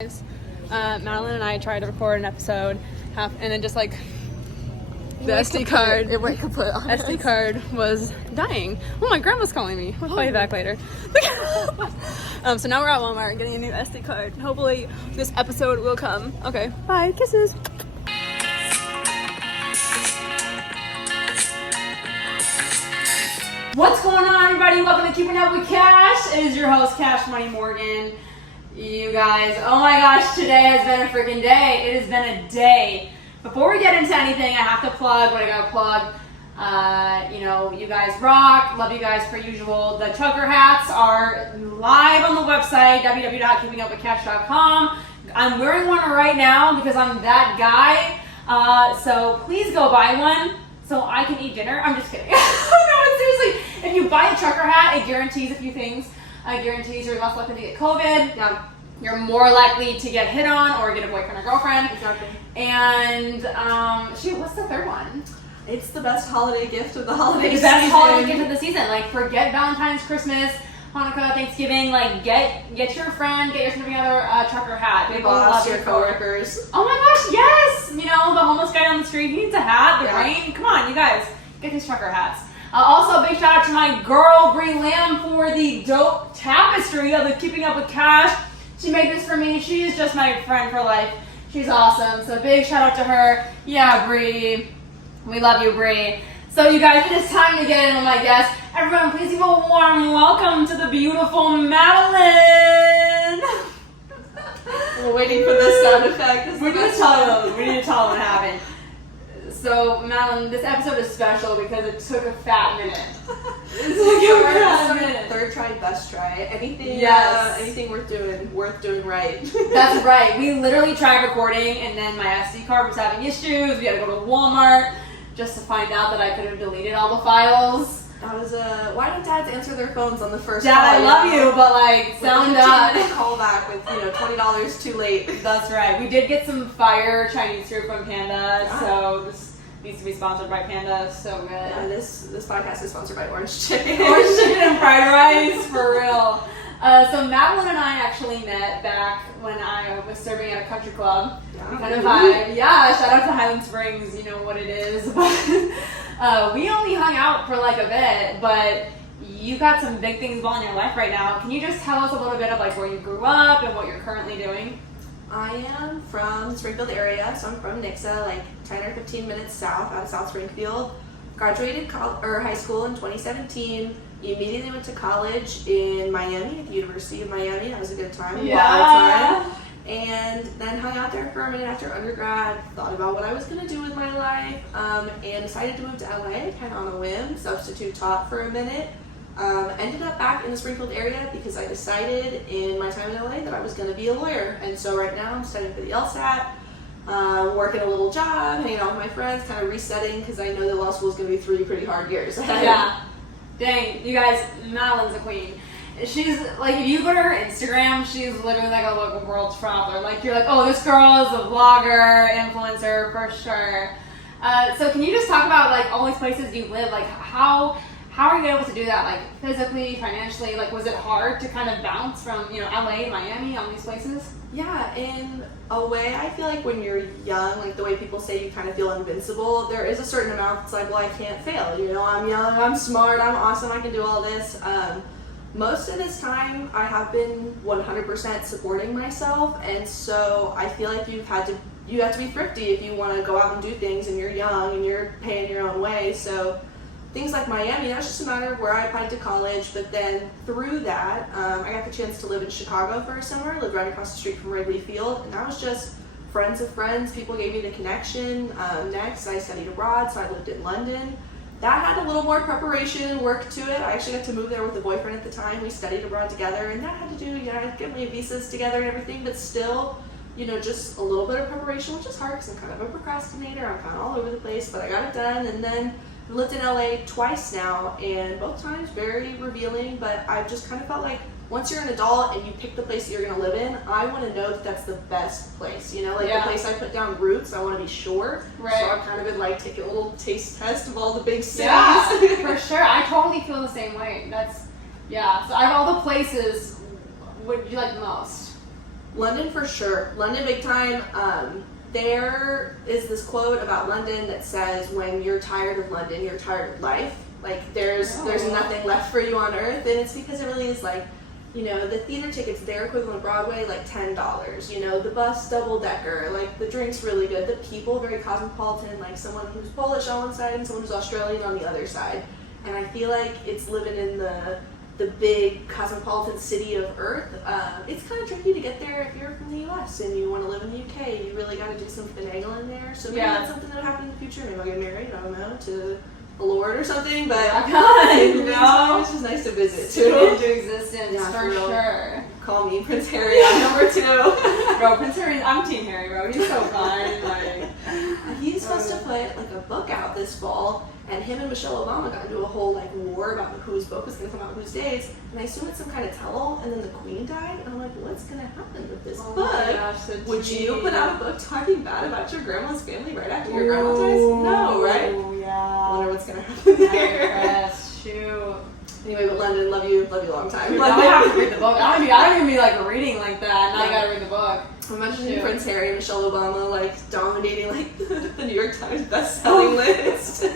Madalyn and I tried to record an episode, and then just like the SD card was dying. Oh, my grandma's calling me. We'll call you back later. So now we're at Walmart getting a new SD card. Hopefully this episode will come. Okay, bye, kisses. What's going on, everybody? Welcome to Keeping Up with Cash. It is your host, Cash Money Morgan. You guys, oh my gosh, today has been a freaking day. It has been a day. Before we get into anything, I have to plug what I gotta plug. You guys rock. Love you guys per usual. The trucker hats are live on the website, www.keepingupwithcash.com. I'm wearing one right now because I'm that guy. So please go buy one so I can eat dinner. I'm just kidding. No, seriously, if you buy a trucker hat, it guarantees a few things. It guarantees you're less likely to get COVID. Yeah. You're more likely to get hit on or get a boyfriend or girlfriend. Exactly. And what's the third one? It's the best holiday gift of the holiday season. The best holiday gift of the season. Like, forget Valentine's, Christmas, Hanukkah, Thanksgiving. Like, get your friend, get your significant other trucker hat. Your boss, your coworkers. Oh my gosh, yes! The homeless guy on the street, he needs a hat. The rain. Come on, you guys, get these trucker hats. Also, a big shout out to my girl, Brie Lamb, for the dope tapestry of the Keeping Up with Cash. She made this for me. She is just my friend for life. She's awesome. So big shout out to her. Yeah, Brie. We love you, Brie. So you guys, it is time to get into my guest. Everyone, please give a warm welcome to the beautiful Madalyn. We're waiting for the sound effect. We need to tell them what happened. So, Madalyn, this episode is special because it took a fat minute. Third try, best try. Anything worth doing right. That's right. We literally tried recording, and then my SD card was having issues. We had to go to Walmart just to find out that I could have deleted all the files. That was why don't dads answer their phones on the first Dad, call? I love you, but sound up. Call back with $20 too late. That's right. We did get some fire Chinese food from Panda, so this needs to be sponsored by Panda. So good. Yeah, this podcast is sponsored by Orange Chicken. Orange Chicken and fried rice, for real. So Madalyn and I actually met back when I was serving at a country club. We kind of vibe. Yeah, shout out to Highland Springs. You know what it is. We only hung out for a bit, but you got some big things going in your life right now. Can you just tell us a little bit of where you grew up and what you're currently doing? I am from the Springfield area, so I'm from Nixa, 10 or 15 minutes south, out of South Springfield. Graduated high school in 2017. Immediately went to college in Miami, at the University of Miami. That was a good time. Yeah. And then hung out there for a minute after undergrad, thought about what I was going to do with my life, and decided to move to LA, kind of on a whim, substitute taught for a minute. Ended up back in the Springfield area because I decided in my time in LA that I was going to be a lawyer. And so right now I'm studying for the LSAT, working a little job, hanging out with my friends, kind of resetting because I know that law school is going to be 3 pretty hard years ahead. Yeah. Dang, you guys, Madalyn's a queen. She's, if you go to her Instagram, she's literally a local world traveler. You're oh, this girl is a vlogger, influencer, for sure. So can you just talk about, all these places you live? How are you able to do that? Physically, financially? Was it hard to kind of bounce from, LA, Miami, all these places? Yeah, in a way, I feel when you're young, the way people say you kind of feel invincible, there is a certain amount that's well, I can't fail. I'm young, I'm smart, I'm awesome, I can do all this. Most of this time, I have been 100% supporting myself, and so I feel you have to be thrifty if you want to go out and do things, and you're young, and you're paying your own way. So things like Miami, that was just a matter of where I applied to college, but then through that, I got the chance to live in Chicago for a summer, lived right across the street from Wrigley Field, and that was just friends of friends. People gave me the connection. Next, I studied abroad, so I lived in London. That had a little more preparation and work to it. I actually got to move there with a boyfriend at the time. We studied abroad together, and that had to do, get my visas together and everything, but still, just a little bit of preparation, which is hard because I'm kind of a procrastinator. I'm kind of all over the place, but I got it done. And then I lived in LA twice now, and both times very revealing, but I've just kind of felt once you're an adult and you pick the place that you're going to live in, I want to know that that's the best place, the place I put down roots, I want to be sure. Right. So I've kind of been taking a little taste test of all the big cities. Yeah, for sure. I totally feel the same way. So out of all the places, what did you like the most? London for sure. London big time. There is this quote about London that says, when you're tired of London, you're tired of life. Like there's nothing left for you on earth, and it's because it really is like, you know, the theater tickets, their equivalent of Broadway, like $10. You know, the bus double decker, like the drink's really good. The people very cosmopolitan, like someone who's Polish on one side and someone who's Australian on the other side. And I feel like it's living in the big cosmopolitan city of Earth. It's kind of tricky to get there if you're from the U.S. and you want to live in the UK. You really got to do some finagling there. So maybe that's something that would happen in the future. Maybe I'll get married, I don't know, to the Lord or something. But it's just nice to visit too. Into existence, for sure. Call me Prince Harry. I'm number 2. Bro, Prince Harry, I'm Team Harry, bro. He's so fun. Like, he's supposed to put like a book out this fall, and him and Michelle Obama got into a whole like war about whose book was going to come out whose days. And I assume it's some kind of tell-all. And then the Queen died, and I'm like, what's going to happen with this book? My gosh, would you put out a book talking bad about your grandma's family right after your grandma dies? No, right? Yeah. I wonder what's going to happen there. Shoot. Anyway, but London, love you long time. I might have to read the book. I don't even be like reading like that. Now I gotta read the book. I'm imagining Prince Harry and Michelle Obama like dominating like the New York Times best-selling list.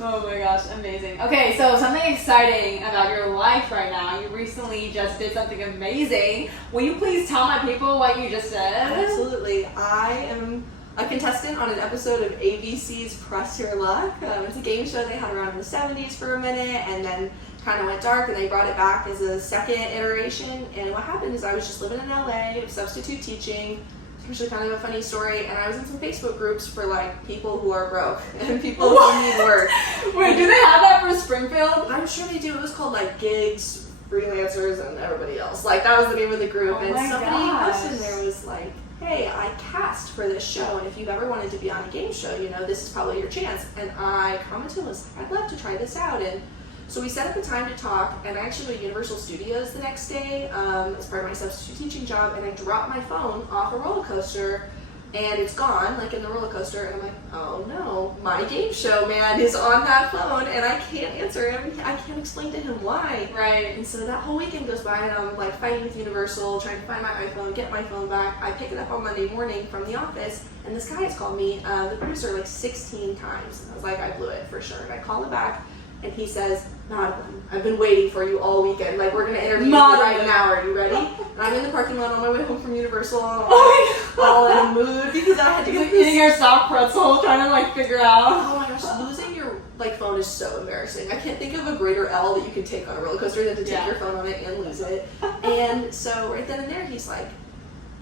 Oh my gosh, amazing. Okay, so something exciting about your life right now. You recently just did something amazing. Will you please tell my people what you just said? Absolutely. I am a contestant on an episode of ABC's Press Your Luck. It's a game show they had around in the 70s for a minute, and then kind of went dark, and they brought it back as a second iteration. And what happened is I was just living in LA, substitute teaching. It's actually kind of a funny story, and I was in some Facebook groups for like people who are broke and people who need work. Wait, do they have that for Springfield? I'm sure they do. It was called like Gigs, Freelancers, and everybody else. Like that was the name of the group. Oh and my somebody gosh. posted there was like, hey, I cast for this show, and if you've ever wanted to be on a game show, you know, this is probably your chance. And I commented, I'd love to try this out. And so we set up a time to talk, and I actually went to Universal Studios the next day as part of my substitute teaching job, and I dropped my phone off a roller coaster, and it's gone, like in the roller coaster, and I'm like, oh no, my game show man is on that phone, and I can't answer him. I can't explain to him why. Right. And so that whole weekend goes by, and I'm like fighting with Universal, trying to find my iPhone, get my phone back. I pick it up on Monday morning from the office, and this guy has called me, the producer, like 16 times. And I was like, I blew it for sure. And I call him back, and he says, Madalyn, I've been waiting for you all weekend. Like, we're going to interview you right now. Are you ready? And I'm in the parking lot on my way home from Universal, all in a mood, because I had to get eating your soft pretzel, trying to like figure out. Oh my gosh, losing your like phone is so embarrassing. I can't think of a greater L that you could take on a roller coaster than to take your phone on it and lose it. And so right then and there, he's like,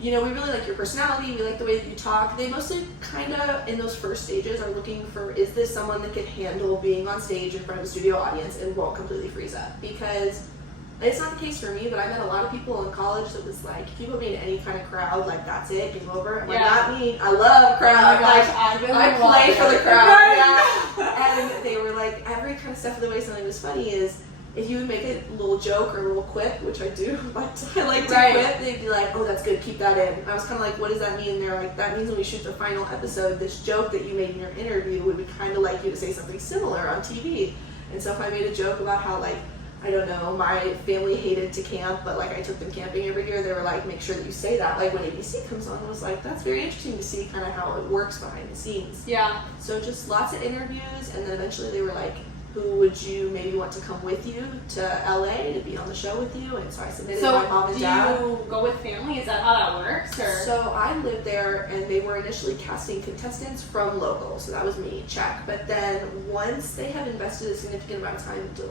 you know, we really like your personality, we like the way that you talk. They mostly kind of, in those first stages, are looking for, is this someone that can handle being on stage in front of a studio audience and won't completely freeze up? Because it's not the case for me, but I met a lot of people in college that was like, if you put me in any kind of crowd, like that's it, game over. I'm like, not me, I love crowd. Oh my gosh, I play for the crowd. And they were like, every kind of stuff of the way something was funny is, if you would make a little joke or a little quip, which I do, I like to quip, they'd be like, oh, that's good, keep that in. I was kind of like, what does that mean? And they're like, that means when we shoot the final episode, this joke that you made in your interview, would we kind of like you to say something similar on TV. And so if I made a joke about how, like, I don't know, my family hated to camp, but like I took them camping every year, they were like, make sure that you say that. Like when ABC comes on, I was like, that's very interesting to see kind of how it works behind the scenes. Yeah. So just lots of interviews, and then eventually they were like, who would you maybe want to come with you to LA to be on the show with you? And so I submitted my mom and dad. So do you go with family? Is that how that works? Or? So I lived there, and they were initially casting contestants from local, so that was me, check. But then once they have invested a significant amount of time into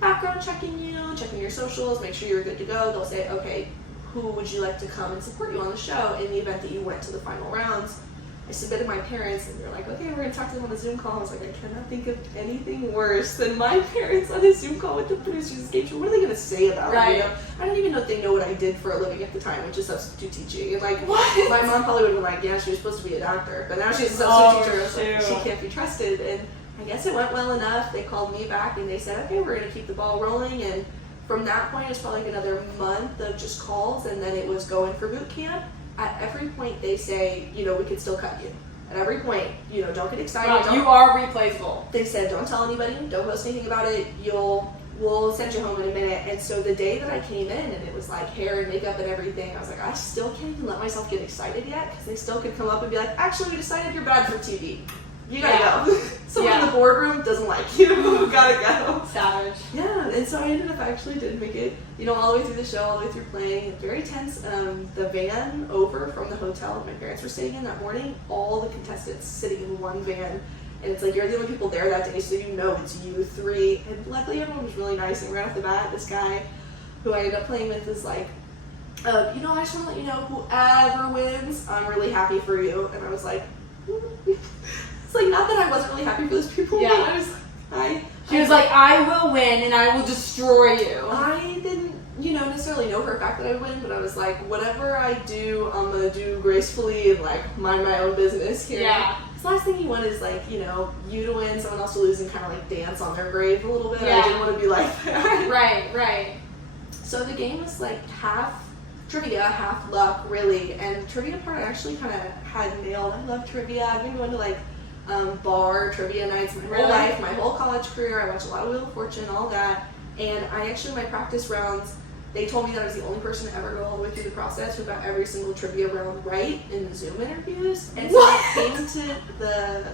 background checking you, checking your socials, make sure you're good to go, they'll say, okay, who would you like to come and support you on the show in the event that you went to the final rounds? I submitted my parents, and they're like, okay, we're going to talk to them on a Zoom call. I was like, I cannot think of anything worse than my parents on a Zoom call with the producers of this game show. What are they going to say about it? You know? I don't even know if they know what I did for a living at the time, which is substitute teaching. And like, what? My mom probably would have been like, yeah, she was supposed to be a doctor, but now she's a substitute teacher. So like, she can't be trusted. And I guess it went well enough. They called me back, and they said, okay, we're going to keep the ball rolling. And from that point, it was probably like another month of just calls, and then it was going for boot camp. At every point, they say, you know, we could still cut you. At every point, you know, don't get excited. You are replaceable. They said, don't tell anybody, don't post anything about it. You'll we'll send you home in a minute. And so the day that I came in and it was like hair and makeup and everything, I was like, I still can't even let myself get excited yet because they still could come up and be like, actually, we decided you're bad for TV. You gotta go. Someone in the boardroom doesn't like you. Gotta go. Savage. Yeah, and so I ended up actually did make it, all the way through the show, all the way through playing. Very tense. The van over from the hotel my parents were staying in that morning, all the contestants sitting in one van. And it's like, you're the only people there that day, so it's you three. And luckily everyone was really nice. And right off the bat, this guy who I ended up playing with is like, I just want to let you know, whoever wins, I'm really happy for you. And I was like, it's like, not that I wasn't really happy for those people, but I was like, She was like, I will win and I will destroy you. I didn't, necessarily know for a fact that I would win, but I was like, whatever I do, I'm gonna do gracefully and like mind my own business here. Yeah. The last thing you want is like, you to win, someone else to lose, and kind of like dance on their grave a little bit. Yeah. I didn't want to be like that. Right. So the game was like half trivia, half luck, really. And the trivia part I actually kind of had nailed. I love trivia. I've been going to like bar trivia nights my whole life, my whole college career. I watched a lot of Wheel of Fortune, all that. And I actually, my practice rounds, they told me that I was the only person to ever go all the way through the process who got every single trivia round right in the Zoom interviews. And so I came to the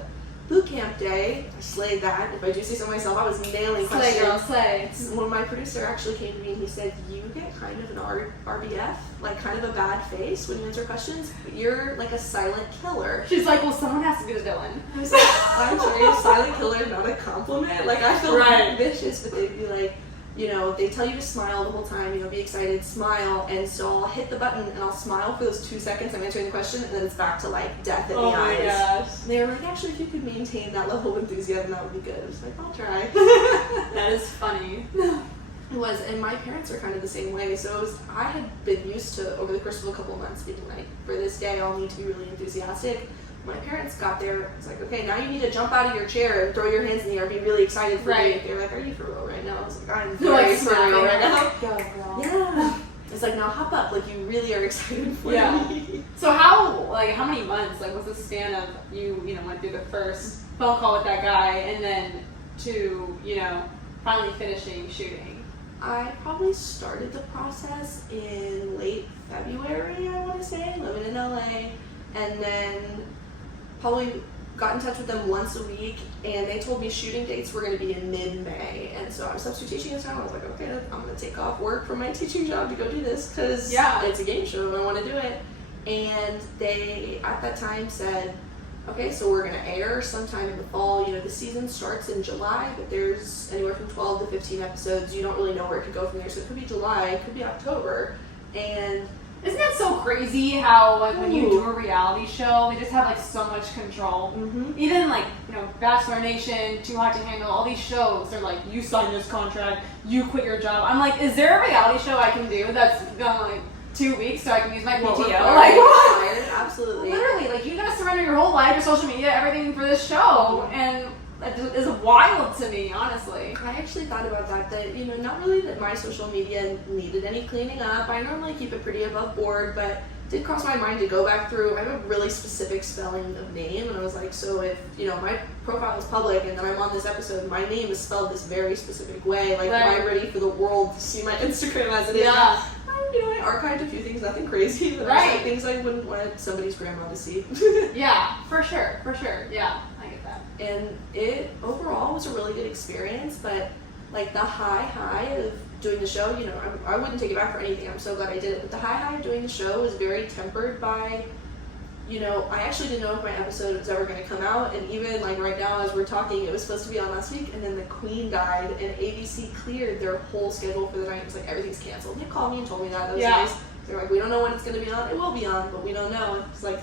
boot camp day, I slayed that. If I do say so myself, I was nailing questions. Slay, girl, slay. When my producer actually came to me and he said, you get kind of an RBF, like kind of a bad face when you answer questions, but you're like a silent killer. She's like, well, someone has to be the villain. I was like, I'm sorry, you're a silent killer, not a compliment. Like, I feel vicious, but they'd be like, they tell you to smile the whole time, be excited, smile, and so I'll hit the button and I'll smile for those 2 seconds I'm answering the question, and then it's back to like death in the eyes. Oh my gosh. And they were like, actually, if you could maintain that level of enthusiasm, that would be good. I was like, I'll try. That is funny. It was, and my parents are kind of the same way, so I had been used to, over the course of a couple of months, being like, for this day, I'll need to be really enthusiastic. My parents got there, it's like, okay, now you need to jump out of your chair and throw your hands in the air, be really excited for me. They're like, are you for real right now? I was like, I'm very for real right now. Go, girl. Yeah. It's like, now hop up, like you really are excited for me. So how many months, was the span of you went through the first phone call with that guy and then to, finally finishing shooting? I probably started the process in late February, I want to say, living in LA, and then probably got in touch with them once a week, and they told me shooting dates were going to be in mid-May, and so I'm substitute teaching this time. I was like, okay, I'm going to take off work from my teaching job to go do this because it's a game show and I want to do it. And they, at that time, said, okay, so we're going to air sometime in the fall. The season starts in July, but there's anywhere from 12 to 15 episodes. You don't really know where it could go from there, so it could be July, it could be October, and isn't that so crazy how when you do a reality show, they just have so much control? Mm-hmm. Even Bachelor Nation, Too Hot to Handle, all these shows, they're like, you sign this contract, you quit your job. I'm like, is there a reality show I can do that's gonna 2 weeks so I can use my PTO? Absolutely. Literally, you gotta surrender your whole life, your social media, everything for this show, and that is wild to me, honestly. I actually thought about that, not really that my social media needed any cleaning up. I normally keep it pretty above board, but it did cross my mind to go back through. I have a really specific spelling of name, and I was like, so if, my profile is public and then I'm on this episode, my name is spelled this very specific way, am I ready for the world to see my Instagram as it is? Yeah. I archived a few things, nothing crazy, but also things I wouldn't want somebody's grandma to see. Yeah, for sure, yeah. And it overall was a really good experience, but the high of doing the show, I wouldn't take it back for anything. I'm so glad I did it. But the high of doing the show was very tempered by, I actually didn't know if my episode was ever going to come out. And even right now as we're talking, it was supposed to be on last week, and then the Queen died, and ABC cleared their whole schedule for the night. It was like, everything's canceled. And they called me and told me that. That was nice. They're like, we don't know when it's going to be on. It will be on, but we don't know. And it's like,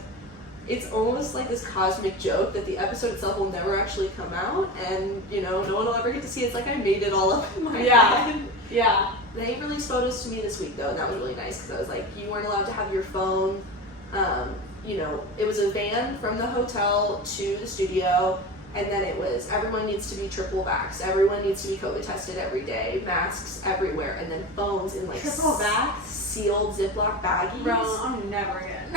it's almost like this cosmic joke that the episode itself will never actually come out, and no one will ever get to see it. It's like I made it all up in my head. Yeah. They released photos to me this week though, and that was really nice because I was like, you weren't allowed to have your phone. It was a van from the hotel to the studio, and then it was everyone needs to be triple vaxxed, everyone needs to be COVID tested every day, masks everywhere, and then phones in triple vax sealed Ziploc baggies. Bro, I'm never again.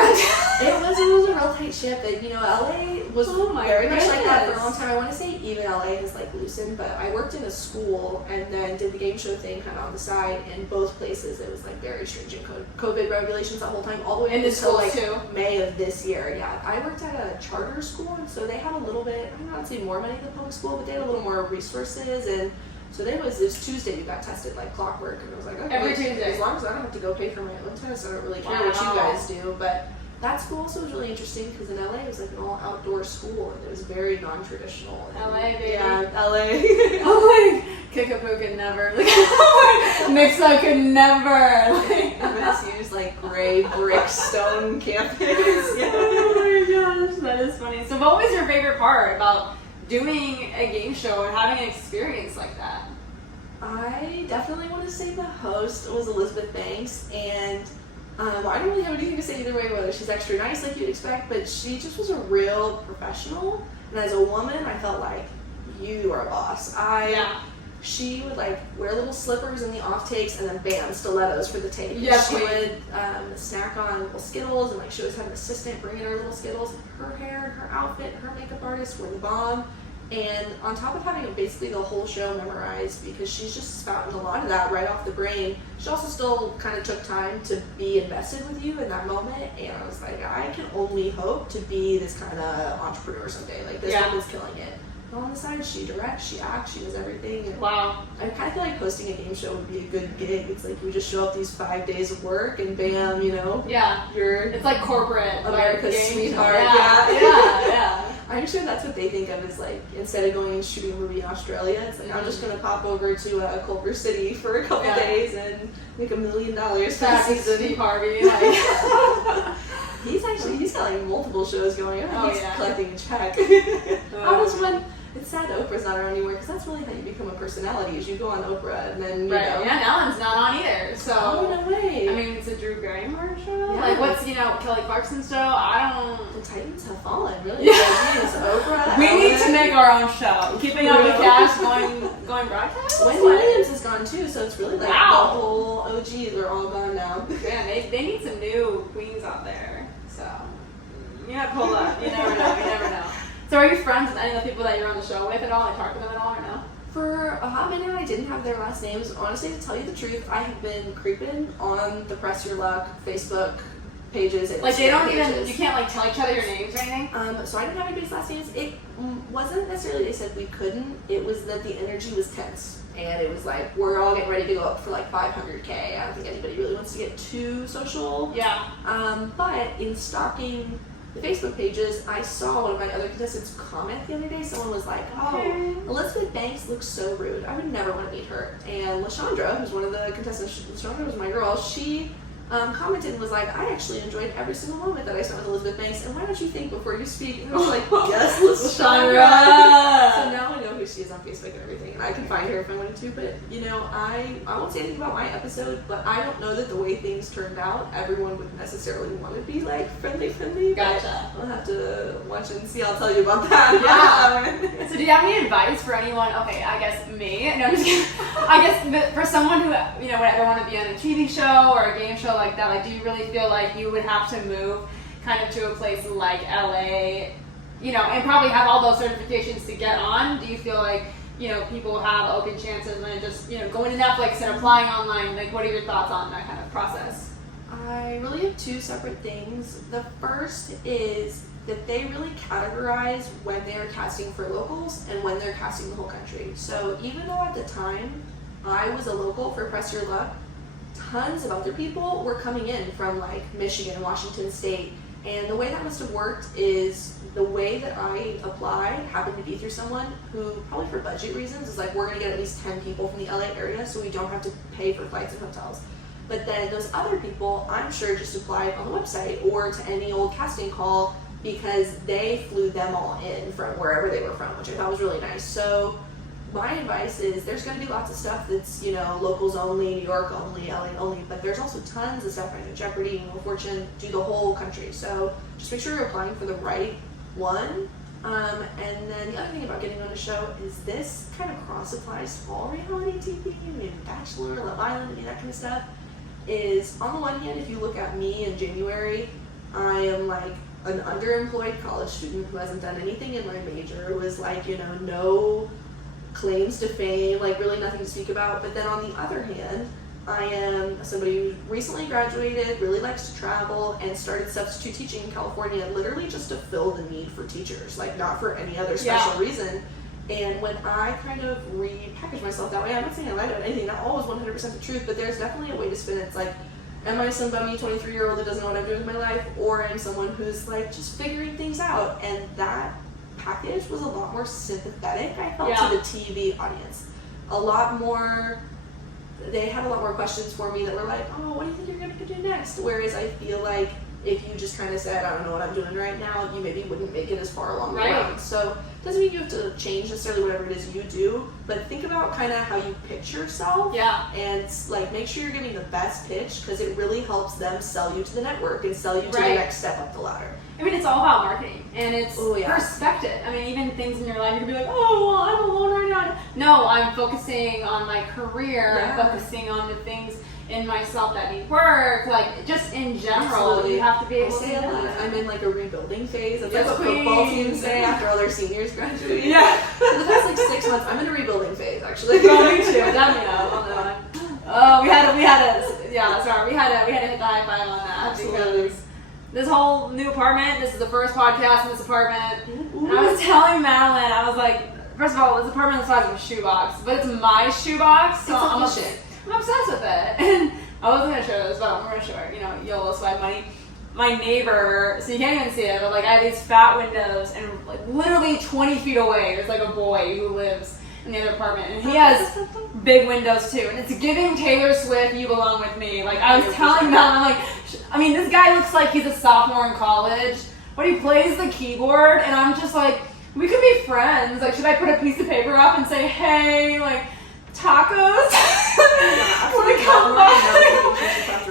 It was a real tight ship that, LA was Oh my very much like that for a goodness. long time. I want to say even LA has like loosened, but I worked in a school and then did the game show thing kind of on the side. In both places, it was like very stringent COVID regulations the whole time, all the way In the until like schools, too? May of this year. Yeah, I worked at a charter school, and so they had a little bit, I'm not saying more money than public school, but they had a little more resources. And so this Tuesday you got tested like clockwork, and I was like, okay, Every Tuesday. as long as I don't have to go pay for my own test, I don't really care what Wow. you guys do. But that school also was really interesting because in LA it was like an all outdoor school, and it was very non-traditional. And LA, baby. Yeah, LA. Oh my, Kickapoo could never. Mixo could never. Like, MSU's like gray brick stone campus. Yeah. oh my gosh, that is funny. So what was your favorite part about doing a game show and having an experience like that? I definitely want to say the host was Elizabeth Banks, and I don't really have anything to say either way, whether she's extra nice like you'd expect, but she just was a real professional. And as a woman, I felt like you are a boss. She would like wear little slippers in the off takes and then bam, stilettos for the take. Yes, she queen. would snack on little Skittles, and like she always had an assistant bring in her little Skittles. Her hair, her outfit, her makeup artist were the bomb. And on top of having basically the whole show memorized, because she's just spouting a lot of that right off the brain, she also still kind of took time to be invested with you in that moment. And I was like, I can only hope to be this kind of entrepreneur someday. Like, this woman's killing it. And on the side, she directs, she acts, she does everything. And Wow. I kind of feel like hosting a game show would be a good gig. It's like you just show up these 5 days of work and bam, Yeah. you're It's like corporate. America's like, game sweetheart. show. Yeah. Yeah. I'm sure that's what they think of as like, instead of going and shooting a movie in Australia, it's like, I'm just going to pop over to Culver City for a couple days and make $1 million for the Practice season. Steve Harvey. Like, He's got like multiple shows going on. Oh, He's yeah. collecting a check. How does one? It's sad that Oprah's not around anymore because that's really how you become a personality. Is you go on Oprah and then right. Yeah, Ellen's not on either. So. Oh no way. I mean, it's a Drew Barrymore show. Yeah. Like, what's Kelly Clarkson's show? I don't. The Titans have fallen. Really. Yeah. It's Oprah. We need to Ellen. make our own show. Keeping Up with True. Cash going broadcast. Wendy Williams is gone too, so it's really like Wow. the whole OGs are all gone now. Man, they need some new queens out there. So pull up. You never know. You never know. So are you friends with any of the people that you're on the show with at all? Like, talk to them at all or no? For a hot minute, I didn't have their last names. Honestly, to tell you the truth, I have been creeping on the Press Your Luck Facebook pages. And Like, they don't Instagram even. pages. You can't like tell each other your names or anything. So I didn't have anybody's last names. It wasn't necessarily they said we couldn't. It was that the energy was tense. And it was like, we're all getting ready to go up for like 500K. I don't think anybody really wants to get too social. Yeah. But in stalking the Facebook pages, I saw one of my other contestants comment the other day. Someone was like, Okay. Elizabeth Banks looks so rude. I would never want to meet her. And LaShondra, who's one of the contestants, LaShondra was my girl, she commented and was like, I actually enjoyed every single moment that I spent with Elizabeth Banks, and why don't you think before you speak? And I was like, yes, LaShondra. So now I know who she is on Facebook and everything, and I can find her if I wanted to, but I won't say anything about my episode, but I don't know that the way things turned out, everyone would necessarily want to be like friendly. Gotcha. I'll have to watch and see. I'll tell you about that. Yeah. So do you have any advice for anyone? Okay, I guess me. No, I'm just kidding. I guess for someone who would ever want to be on a TV show or a game show like that, like, do you really feel like you would have to move kind of to a place like LA, and probably have all those certifications to get on? Do you feel like people have open chances and then just going to Netflix and applying online? Like, what are your thoughts on that kind of process? I really have two separate things. The first is that they really categorize when they are casting for locals and when they're casting the whole country. So even though at the time I was a local for Press Your Luck, tons of other people were coming in from like Michigan, Washington State, and the way that must have worked is the way that I applied happened to be through someone who, probably for budget reasons, is like, we're going to get at least 10 people from the LA area so we don't have to pay for flights and hotels. But then those other people, I'm sure, just applied on the website or to any old casting call because they flew them all in from wherever they were from, which I thought was really nice. So my advice is there's going to be lots of stuff that's, locals only, New York only, LA only, but there's also tons of stuff. I know Jeopardy, Wheel of Fortune, do the whole country. So just make sure you're applying for the right one. And then the other thing about getting on a show is this kind of cross applies to all reality TV, Bachelor, Love Island, that kind of stuff, is on the one hand, if you look at me in January, I am like an underemployed college student who hasn't done anything in my major, who is like, you know, no claims to fame, like really nothing to speak about. But then on the other hand, I am somebody who recently graduated, really likes to travel, and started substitute teaching in California, literally just to fill the need for teachers, like not for any other special reason. And when I kind of repackage myself that way, I'm not saying I lied about anything, not always 100% the truth, but there's definitely a way to spin it. It's like, am I some bummy 23-year-old that doesn't know what I'm doing with my life, or am I someone who's like just figuring things out? And that package was a lot more sympathetic, I felt, to the TV audience. A lot more, they had a lot more questions for me that were like, oh, what do you think you're going to do next? Whereas I feel like if you just kind of said, I don't know what I'm doing right now, you maybe wouldn't make it as far along the road. So it doesn't mean you have to change necessarily whatever it is you do, but think about kind of how you pitch yourself. And like make sure you're giving the best pitch, because it really helps them sell you to the network and sell you to the next step up the ladder. I mean, it's all about marketing, and it's perspective. I mean, even things in your life, you can be like, oh, well, I'm alone right now. No, I'm focusing on my career, I'm focusing on the things in myself that need work, like just in general, you have to be able to say a lot. I'm in like a rebuilding phase. That's like what football teams say after all their seniors graduate. For the past like 6 months, I'm in a rebuilding phase actually. Oh, me too. Oh, we had to hit the high five on that. Absolutely. Because this whole new apartment, this is the first podcast in this apartment. And I was telling Madalyn, I was like, first of all, this apartment is the size of a shoebox, but it's my shoebox, so I'm obsessed with it. And I wasn't going to show this, but I'm going to show her, you know, YOLO swag money. My neighbor, so you can't even see it, but like I have these fat windows, and like literally 20 feet away, there's like a boy who lives in the other apartment, and he has big windows too, and it's giving Taylor Swift, You Belong With Me. Like I was telling them, I'm like, I mean, this guy looks like he's a sophomore in college, but he plays the keyboard, and I'm just like, we could be friends. Like, should I put a piece of paper up and say, hey, like, tacos? Wanna come by?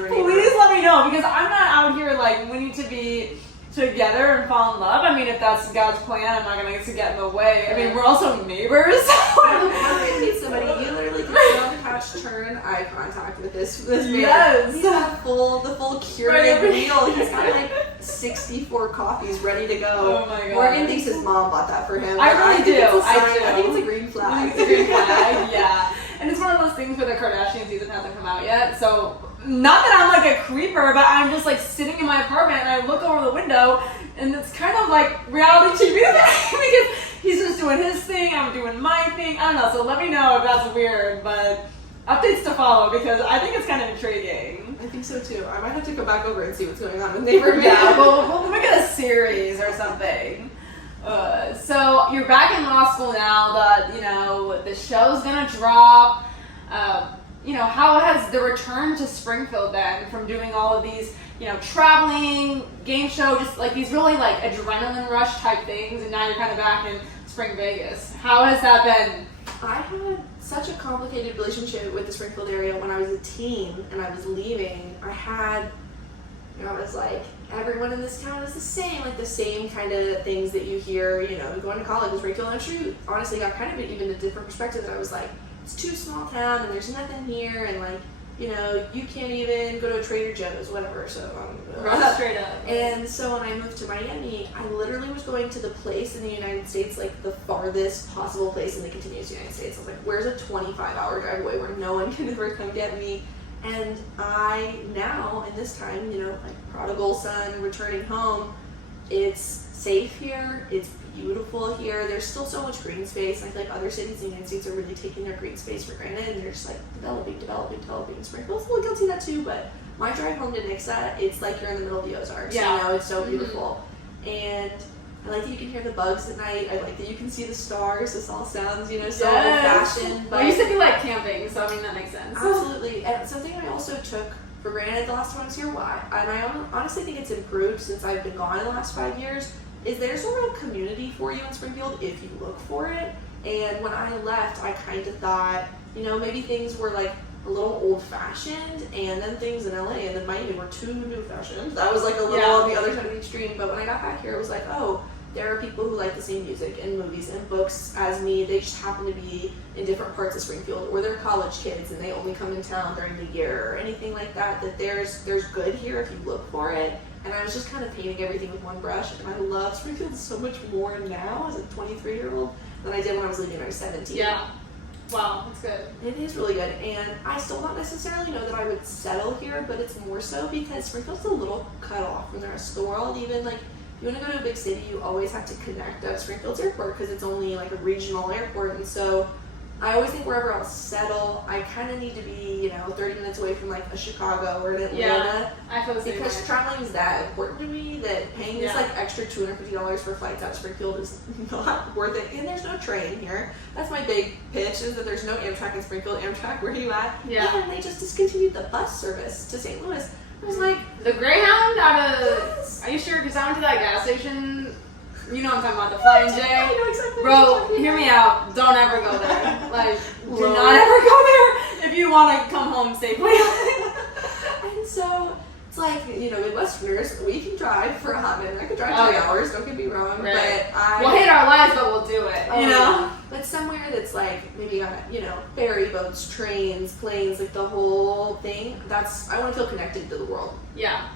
Please let me know, because I'm not out here like we need to be together and fall in love. I mean, if that's God's plan, I'm not gonna get in the way. I mean, we're also neighbors. Whenever you meet somebody, you literally can sit on the couch, turn eye contact with this man. Yes. He's got the full curated meal. He's got like 64 coffees ready to go. Oh my God. Morgan thinks his mom bought that for him. I really do. I think it's a green flag. Yeah. And it's one of those things where the Kardashian season hasn't come out yet, so not that I'm like a creeper, but I'm just like sitting in my apartment and I look over the window and it's kind of like reality TV because he's just doing his thing, I'm doing my thing. I don't know, so let me know if that's weird, but updates to follow because I think it's kind of intriguing. I think so too. I might have to go back over and see what's going on with neighborhood. Yeah, we'll make it a series or something. So you're back in law school now that, you know, the show's gonna drop. You know, how has the return to Springfield been from doing all of these, you know, traveling, game show, just like these really like adrenaline rush type things, and now you're kind of back in Spring Vegas. How has that been? I had such a complicated relationship with the Springfield area when I was a teen and I was leaving. I had, you know, I was like, everyone in this town is the same, like the same kind of things that you hear, you know, going to college in Springfield. And I'm sure you honestly got kind of even a different perspective that I was like, it's too small town and there's nothing here and like, you know, you can't even go to a Trader Joe's, whatever, so straight up. And so when I moved to Miami, I literally was going to the place in the United States, like the farthest possible place in the continuous United States. I was like, where's a 25-hour drive away where no one can ever come get me? And I now, in this time, you know, like prodigal son returning home, it's safe here, it's beautiful here, there's still so much green space. I feel like other cities in the United States are really taking their green space for granted and they're just like developing. Springfield's a little guilty of that too, but my drive home to Nixa, it's like you're in the middle of the Ozarks. Yeah. You know, it's so beautiful. And I like that you can hear the bugs at night. I like that you can see the stars. This all sounds, you know, so old-fashioned. But you said you like camping, so I mean that makes sense. Absolutely. And something I also took for granted the last time I was here, and I honestly think it's improved since I've been gone in the last 5 years, is there's a real community for you in Springfield if you look for it. And when I left, I kind of thought, you know, maybe things were like a little old-fashioned, and then things in LA and then Miami were too new-fashioned. That was like a little on the other side of the extreme. But when I got back here, it was like, oh, there are people who like the same music and movies and books as me. They just happen to be in different parts of Springfield, or they're college kids and they only come in town during the year or anything like that. That there's good here if you look for it. and I was just kind of painting everything with one brush, and I love Springfield so much more now as a 23-year-old than I did when I was leaving when I was 17. Yeah. Wow, that's good. It is really good, and I still don't necessarily know that I would settle here, but it's more so because Springfield's a little cut off from the rest of the world. Even like, if you want to go to a big city, you always have to connect at Springfield's airport because it's only like a regional airport, and so I always think wherever I'll settle, I kind of need to be, 30 minutes away from like a Chicago or an Atlanta. Yeah, I feel the same because way. traveling is that important to me that paying this like extra $250 for flights out of Springfield is not worth it. And there's no train here. That's my big pitch, is that there's no Amtrak in Springfield. Amtrak, where are you at? Yeah. And they just discontinued the bus service to St. Louis. I was like, the Greyhound out of. Yes. Are you sure? Because I went to that gas station. You know what I'm talking about, the Flying J. I know exactly what Bro, you're talking hear me about. out. Don't ever go there. Like, do Bro. not ever go there if you want to come home safely. And so it's like, Midwesterners, we can drive for a hot minute. I could drive 2 hours, don't get me wrong, Right. but We'll hate our lives, but we'll do it. You know? But somewhere that's like maybe got, ferry boats, trains, planes, like the whole thing. I want to feel connected to the world. Yeah.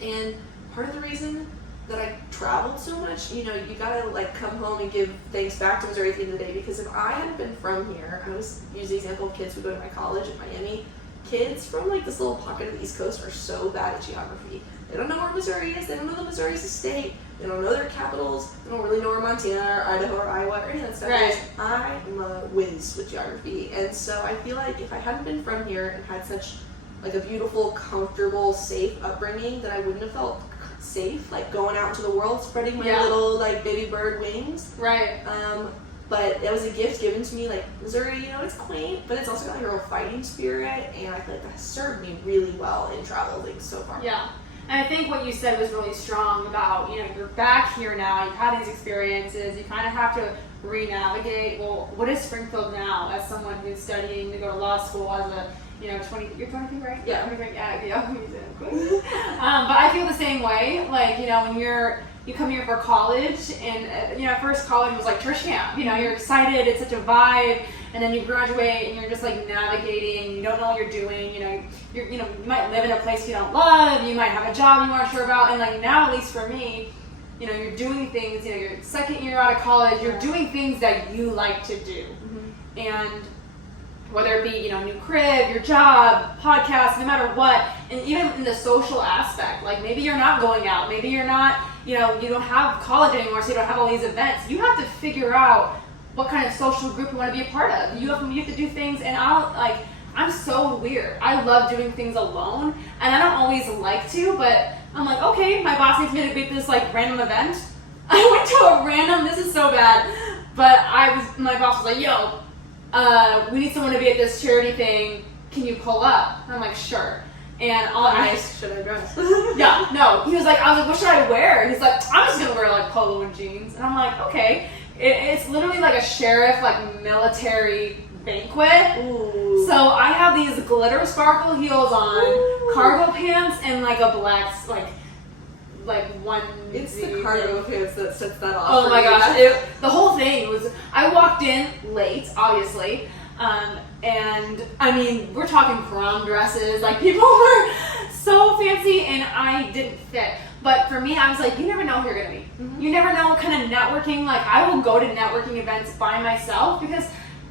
And part of the reason that I traveled so much, you gotta like come home and give thanks back to Missouri at the end of the day, because if I hadn't been from here, I always use the example of kids who go to my college in Miami. Kids from like this little pocket of the East Coast are so bad at geography. They don't know where Missouri is. They don't know that Missouri is a state. They don't know their capitals. They don't really know where Montana or Idaho or Iowa or any of that stuff is. I'm a whiz with geography. And so I feel like if I hadn't been from here and had such like a beautiful, comfortable, safe upbringing, that I wouldn't have felt safe, like going out into the world, spreading my little like baby bird wings. Right. But it was a gift given to me. Like, Missouri, it's quaint, but it's also got like a real fighting spirit, and I feel like that has served me really well in traveling so far. Yeah. And I think what you said was really strong about, you're back here now, you've had these experiences, you kind of have to re-navigate, well, what is Springfield now as someone who's studying to go to law school as a, you're 23, right? Yeah. 23, yeah. But I feel the same way, like, when you come here for college, and, at first college was like church camp, you're excited, it's such a vibe, and then you graduate and you're just like navigating, you don't know what you're doing, you might live in a place you don't love, you might have a job you aren't sure about, and like now, at least for me, you're doing things, your second year out of college, you're doing things that you like to do. Mm-hmm. And whether it be, new crib, your job, podcast, no matter what, and even in the social aspect, like maybe you're not going out, maybe you're not, you don't have college anymore, so you don't have all these events. You have to figure out what kind of social group you want to be a part of. You have to do things, and I'm so weird. I love doing things alone, and I don't always like to, but I'm like, okay, my boss needs me to be at this like random event. I went to a random, this is so bad, but my boss was like, yo, we need someone to be at this charity thing. Can you pull up? And I'm like, sure. And Should I dress? Yeah, no. I was like, what should I wear? He's like, I'm just gonna wear like polo and jeans. And I'm like, okay. It's literally like a sheriff, like military banquet. Ooh. So I have these glitter sparkle heels on, Ooh. cargo pants, and like a black like one. It's the cargo pants that sets that off. Oh my gosh! The whole thing was. I walked in late, obviously, and I mean, we're talking prom dresses. Like people were so fancy, and I didn't fit. But for me, I was like, you never know who you're gonna be. Mm-hmm. You never know what kind of networking. Like I will go to networking events by myself because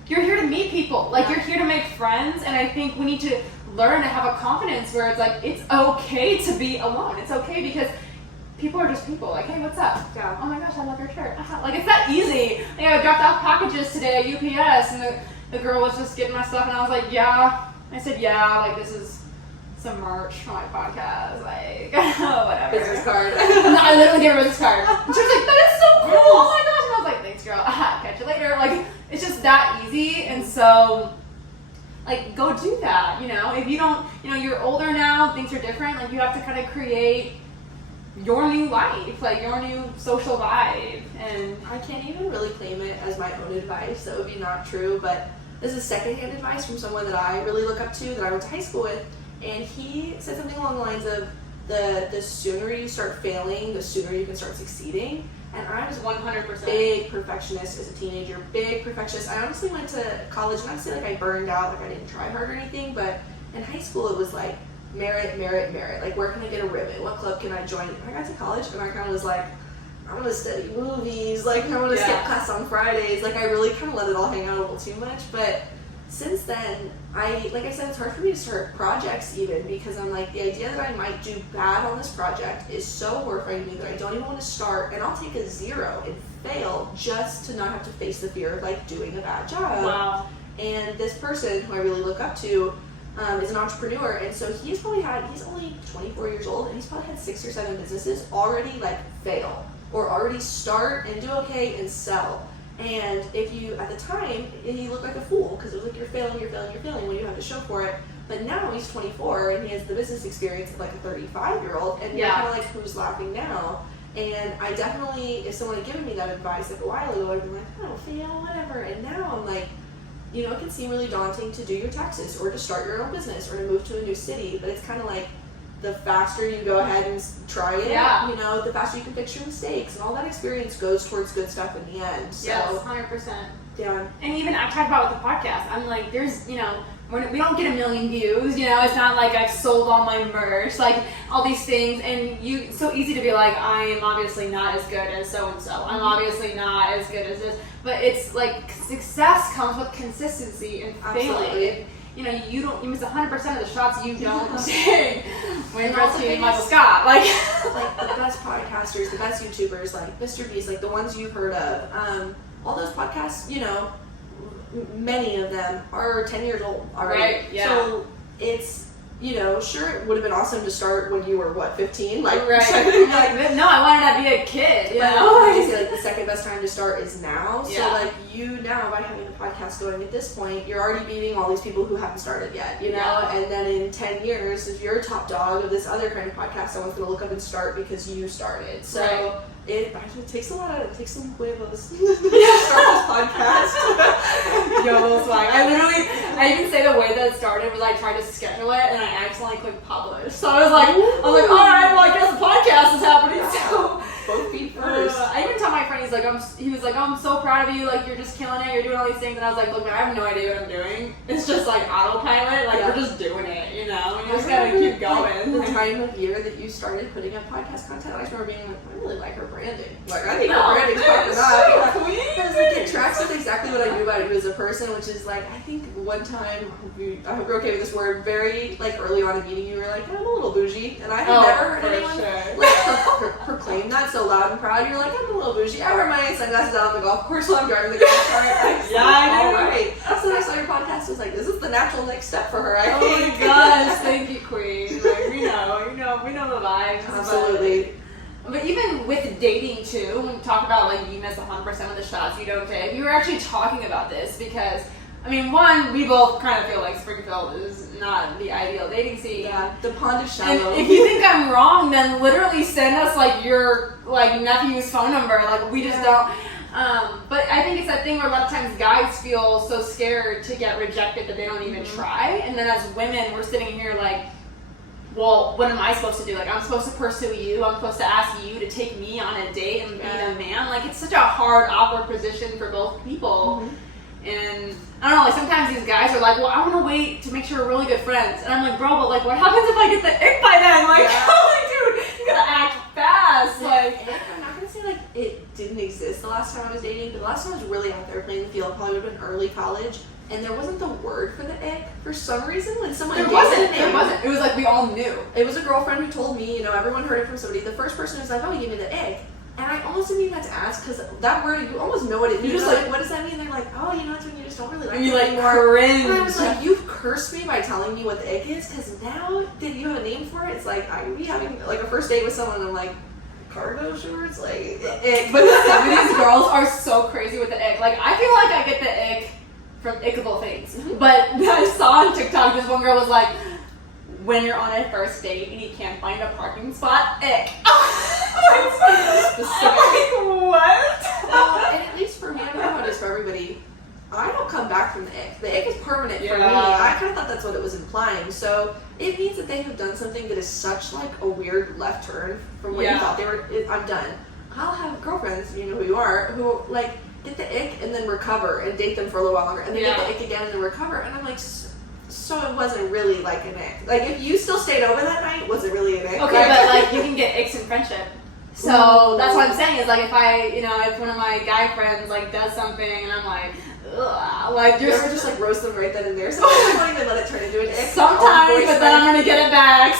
you're here to meet people. Like you're here to make friends, and I think we need to learn to have a confidence where it's like it's okay to be alone. It's okay because people are just people. Like, hey, what's up? Yeah. Oh my gosh, I love your shirt. Like it's that easy. Like, I dropped off packages today at UPS, and the girl was just getting my stuff, and I was like, yeah. I said, yeah. Like this is some merch for my podcast. Like whatever. Business card. No, I literally gave her a business card. And she was like, that is so cool. Oh my gosh. And I was like, thanks, girl. Catch you later. Like it's just that easy, and so. Like, go do that, If you don't, you're older now, things are different. Like, you have to kind of create your new life, like your new social vibe. And I can't even really claim it as my own advice. That would be not true. But this is secondhand advice from someone that I really look up to, that I went to high school with. And he said something along the lines of, the sooner you start failing, the sooner you can start succeeding. And I was 100% big perfectionist as a teenager, big perfectionist. I honestly went to college, not to say like I burned out, like I didn't try hard or anything, but in high school it was like merit. Like, where can I get a ribbon? What club can I join? I got to college and I kind of was like, I'm gonna study movies. Like, I'm gonna skip class on Fridays. Like, I really kind of let it all hang out a little too much. But since then, like I said, it's hard for me to start projects even because I'm like, the idea that I might do bad on this project is so horrifying to me that I don't even want to start, and I'll take a 0 and fail just to not have to face the fear of like doing a bad job. Wow. And this person who I really look up to is an entrepreneur, and so he's only 24 years old, and he's probably had 6 or 7 businesses already like fail or already start and do okay and sell. And if you, at the time, he looked like a fool because it was like you're failing when you have to show for it. But now he's 24 and he has the business experience of like a 35-year-old, and you're kind of like, who's laughing now? And I definitely, if someone had given me that advice like a while ago, I'd been like, oh, fail, whatever. And now I'm like, you know, it can seem really daunting to do your taxes or to start your own business or to move to a new city, but it's kind of like the faster you go ahead and try it, you know, the faster you can fix your mistakes, and all that experience goes towards good stuff in the end. So, yes, 100%. Yeah. And even I talked about with the podcast, I'm like, there's, you know, we don't get 1 million views, you know, it's not like I've sold all my merch, like all these things, and it's so easy to be like, I am obviously not as good as so-and-so, I'm obviously not as good as this, but it's like success comes with consistency and failing. You know, you miss 100% of the shots you don't take when you're seeing Michael Scott. Like the best podcasters, the best YouTubers, like Mr. Beast, like the ones you've heard of, all those podcasts, you know, many of them are 10 years old already. Right, yeah. So it's, you know, sure, it would have been awesome to start when you were, 15? Like, right. No, I wanted to be a kid, you know? I say, like, the second best time to start is now. Yeah. So, like, you now, by having the podcast going at this point, you're already beating all these people who haven't started yet, you know? Yeah. And then in 10 years, if you're a top dog of this other kind of podcast, someone's going to look up and start because you started. So, right. It actually takes a lot out of it. It takes some huevos to start this podcast. Yo, swag. I even say the way that it started was I tried to schedule it and I accidentally clicked publish. So I was like, all right, well, I guess the podcast is happening. So both feet first. I even tell my friend, he was like, oh, I'm so proud of you. Like, you're just killing it. You're doing all these things. And I was like, look, man, I have no idea what I'm doing. It's just like autopilot. Like, we're just doing it, you know? You just gotta keep going. The time of year that you started putting up podcast content, I just remember being like, I really like her branding. Like, I think her branding's popping up. Because like, it tracks with exactly what I knew about you as a person, which is like, I think one time, I hope you're okay with this word, very like early on in meeting you were like, I'm a little bougie. And I had never heard anyone like proclaim that so loud and proud. You're like, I'm a little bougie. I wear my sunglasses out on the golf course while I'm driving the golf cart. I do. All right. So I saw your podcast, I was like, this is the natural next step for her, I think. Oh my gosh, thank you, Queen. Like, we know the vibes. Absolutely. But even with dating too, when we talk about like you miss 100% of the shots you don't take, we were actually talking about this because, I mean, one, we both kind of feel like Springfield is not the ideal dating scene. Yeah, the pond is shallow. And if you think I'm wrong, then literally send us like your like nephew's phone number. Like we just don't. But I think it's that thing where a lot of times guys feel so scared to get rejected that they don't even try. And then as women, we're sitting here like, well, what am I supposed to do? Like, I'm supposed to pursue you. I'm supposed to ask you to take me on a date and be the man. Like, it's such a hard, awkward position for both people. And I don't know, like sometimes these guys are like, well, I want to wait to make sure we're really good friends. And I'm like, bro, but like, what happens if I get the ick by then? Like, like dude, you gotta act fast. Like, I'm not gonna say like it didn't exist the last time I was dating, but the last time I was really out there playing the field probably would have been early college. And there wasn't the word for the ick for some reason when someone There wasn't. It was like we all knew. It was a girlfriend who told me, you know, everyone heard it from somebody. The first person was like, oh, you gave me the ick. And I almost didn't even have to ask because that word, you almost know what it means. You're just like, what does that mean? They're like, oh, you know, it's when you just don't really like and you it like anymore. cringe. And I was like, you've cursed me by telling me what the ick is because now that you have a name for it, it's like I would be having like a first date with someone and I'm like, cargo shorts, like ick. But the 70s girls are so crazy with the ick. Like I feel like I get the ick from ickable things. But I saw on TikTok this one girl was like, when you're on a first date and you can't find a parking spot, ick. Specific. Like, what? Well, and at least for me, I don't know how it is for everybody, I don't come back from the ick. The ick is permanent for me. I kind of thought that's what it was implying. So it means that they have done something that is such like a weird left turn from what you thought they were. I'm done. I'll have girlfriends, you know who you are, who like get the ick and then recover and date them for a little while longer and then get the ick again and then recover. And I'm like, So it wasn't really like an ick. Like if you still stayed over that night, was it really an ick? Okay, but like you can get icks in friendship. So that's what I'm saying is like if if one of my guy friends like does something and I'm like, ugh, like you ever just like roast them right then and there. Sometimes I don't even let it turn into an ick. Sometimes, but then I'm gonna get it back.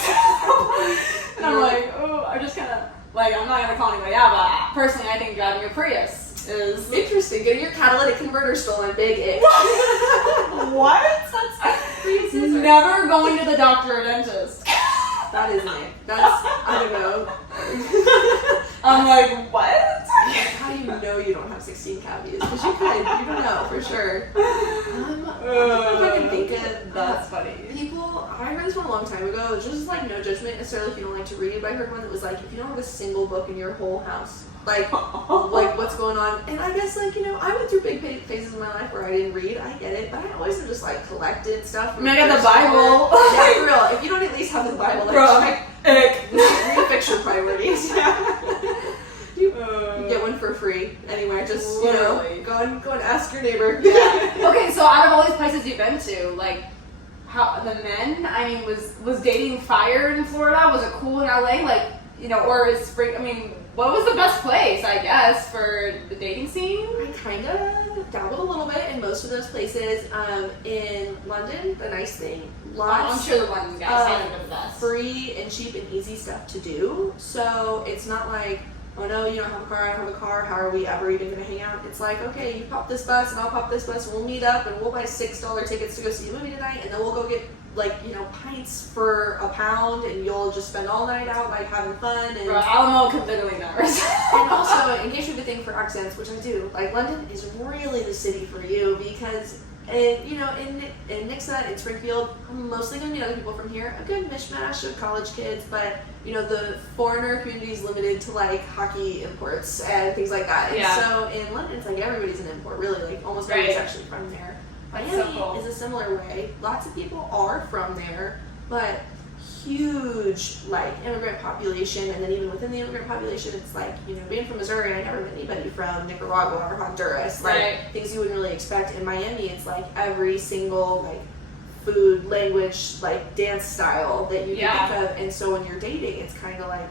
And I'm like, oh, I'm just gonna like I'm not gonna call anybody out, but personally I think driving a Prius is interesting. Getting your catalytic converter stolen, big ick. What? That's never going to the doctor or dentist. That is an ick. That's I don't know. I'm like, what? How do you know you don't have 16 cavities? Because you could. You don't know for sure. If I can think of that's funny. People, I heard this one a long time ago. It's just like no judgment necessarily if you don't like to read, but I heard one that was like if you don't have a single book in your whole house, like what's going on. And I guess like I went through big phases in my life where I didn't read. I get it, but I always have just like collected stuff. I mean, I got the Bible. Yeah, for real. If you don't at least have the Bible, like refix your priorities. You get one for free anywhere. Just go and ask your neighbor. Yeah. Okay, so out of all these places you've been to, like how the men, I mean, was dating fire in Florida? Was it cool in LA? Like or is what was the best place, I guess, for the dating scene? I kind of dabbled a little bit in most of those places. In London, the nice thing, I'm sure the London guys are the best. Free and cheap and easy stuff to do. So it's not like, oh no, you don't have a car, I don't have a car, how are we ever even going to hang out? It's like, okay, you pop this bus and I'll pop this bus and we'll meet up and we'll buy $6 tickets to go see a movie tonight and then we'll go get pints for £1 and you'll just spend all night out like having fun. And Alamo could literally never. And also, in case you have a thing for accents, which I do, like London is really the city for you because in Nixa, in Springfield, I'm mostly going to meet other people from here. A good mishmash of college kids, but the foreigner community is limited to like hockey imports and things like that. And so in London, it's like everybody's an import, really. Like almost everybody's actually from there. Miami is a similar way. Lots of people are from there, but huge like immigrant population, and then even within the immigrant population, it's like being from Missouri, I never met anybody from Nicaragua or Honduras, like things you wouldn't really expect. In Miami, it's like every single like food, language, like dance style that you can think of, and so when you're dating, it's kind of like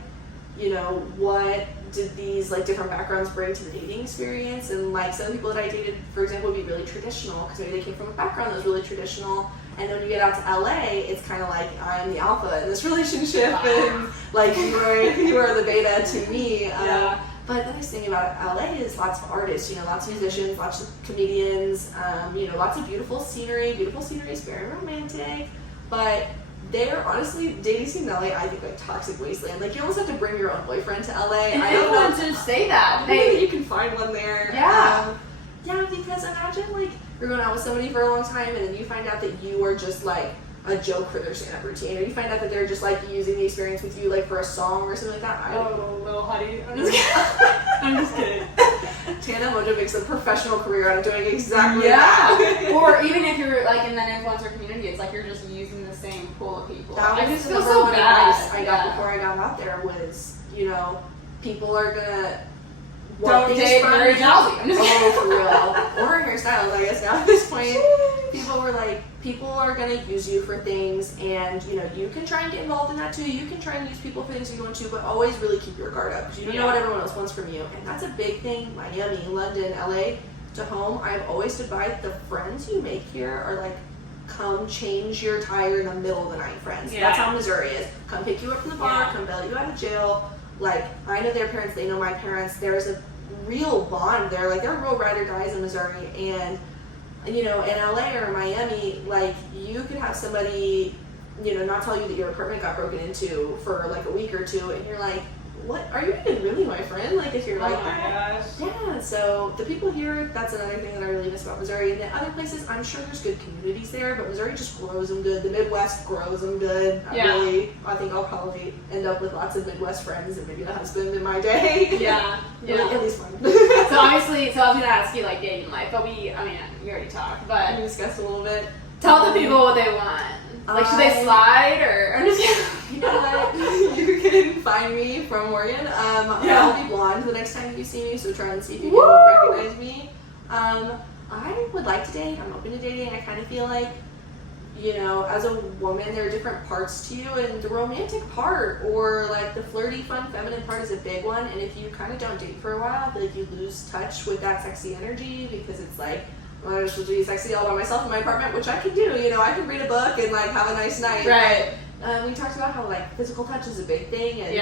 what did these like different backgrounds bring to the dating experience? And like some people that I dated, for example, would be really traditional because maybe they came from a background that was really traditional. And then when you get out to LA, it's kind of like I'm the alpha in this relationship, and like you are the beta to me. But the nice thing about LA is lots of artists, lots of musicians, lots of comedians, lots of beautiful scenery. Beautiful scenery is very romantic, but they're honestly dating scene in LA, I think like toxic wasteland. Like you almost have to bring your own boyfriend to LA. And influencers say that. Maybe you can find one there. Yeah. Because imagine like you're going out with somebody for a long time and then you find out that you are just like a joke for their stand-up routine, or you find out that they're just like using the experience with you like for a song or something like that. Little honey. I'm just kidding. Tana Mojo makes a professional career out of doing exactly that. Or even if you're like in that influencer community, it's like you're just using the same pool of people. That was the number one advice I got before I got out there was, people are gonna don't date very jolly. For real. Or hairstyles, I guess now at this point. People were like, people are going to use you for things, and you can try and get involved in that too. You can try and use people for things you want to, but always really keep your guard up because you don't know what everyone else wants from you. And that's a big thing. Miami, London, LA to home. I've always stood by the friends you make here are like, come change your tire in the middle of the night friends. That's how Missouri is. Come pick you up from the bar, come bail you out of jail. Like, I know their parents, they know my parents. There's a real bond there. Like, they're real ride or dies in Missouri. And, in LA or Miami, like, you could have somebody, not tell you that your apartment got broken into for, like, a week or two. And you're like, what? Are you even really my friend? Like, if you're like that? Yeah, so the people here, that's another thing that I really miss about Missouri. And the other places, I'm sure there's good communities there, but Missouri just grows them good. The Midwest grows them good. I think I'll probably end up with lots of Midwest friends and maybe a husband in my day. At least one. So obviously, I was going to ask you, like, dating life, but we already talked, but we discussed a little bit. Tell the people what they want. Like, should they slide, or? I'm just kidding. You know what? You can find me from Morgan. I'll be blonde the next time you see me, so try and see if you can recognize me. I would like to date. I'm open to dating. I kind of feel like you know, as a woman, there are different parts to you, and the romantic part or like the flirty, fun, feminine part is a big one. And if you kind of don't date for a while, I feel like you lose touch with that sexy energy, because it's like, well, I'm supposed to be sexy all by myself in my apartment, which I can do. You know, I can read a book and like have a nice night. Right. We talked about how like physical touch is a big thing, and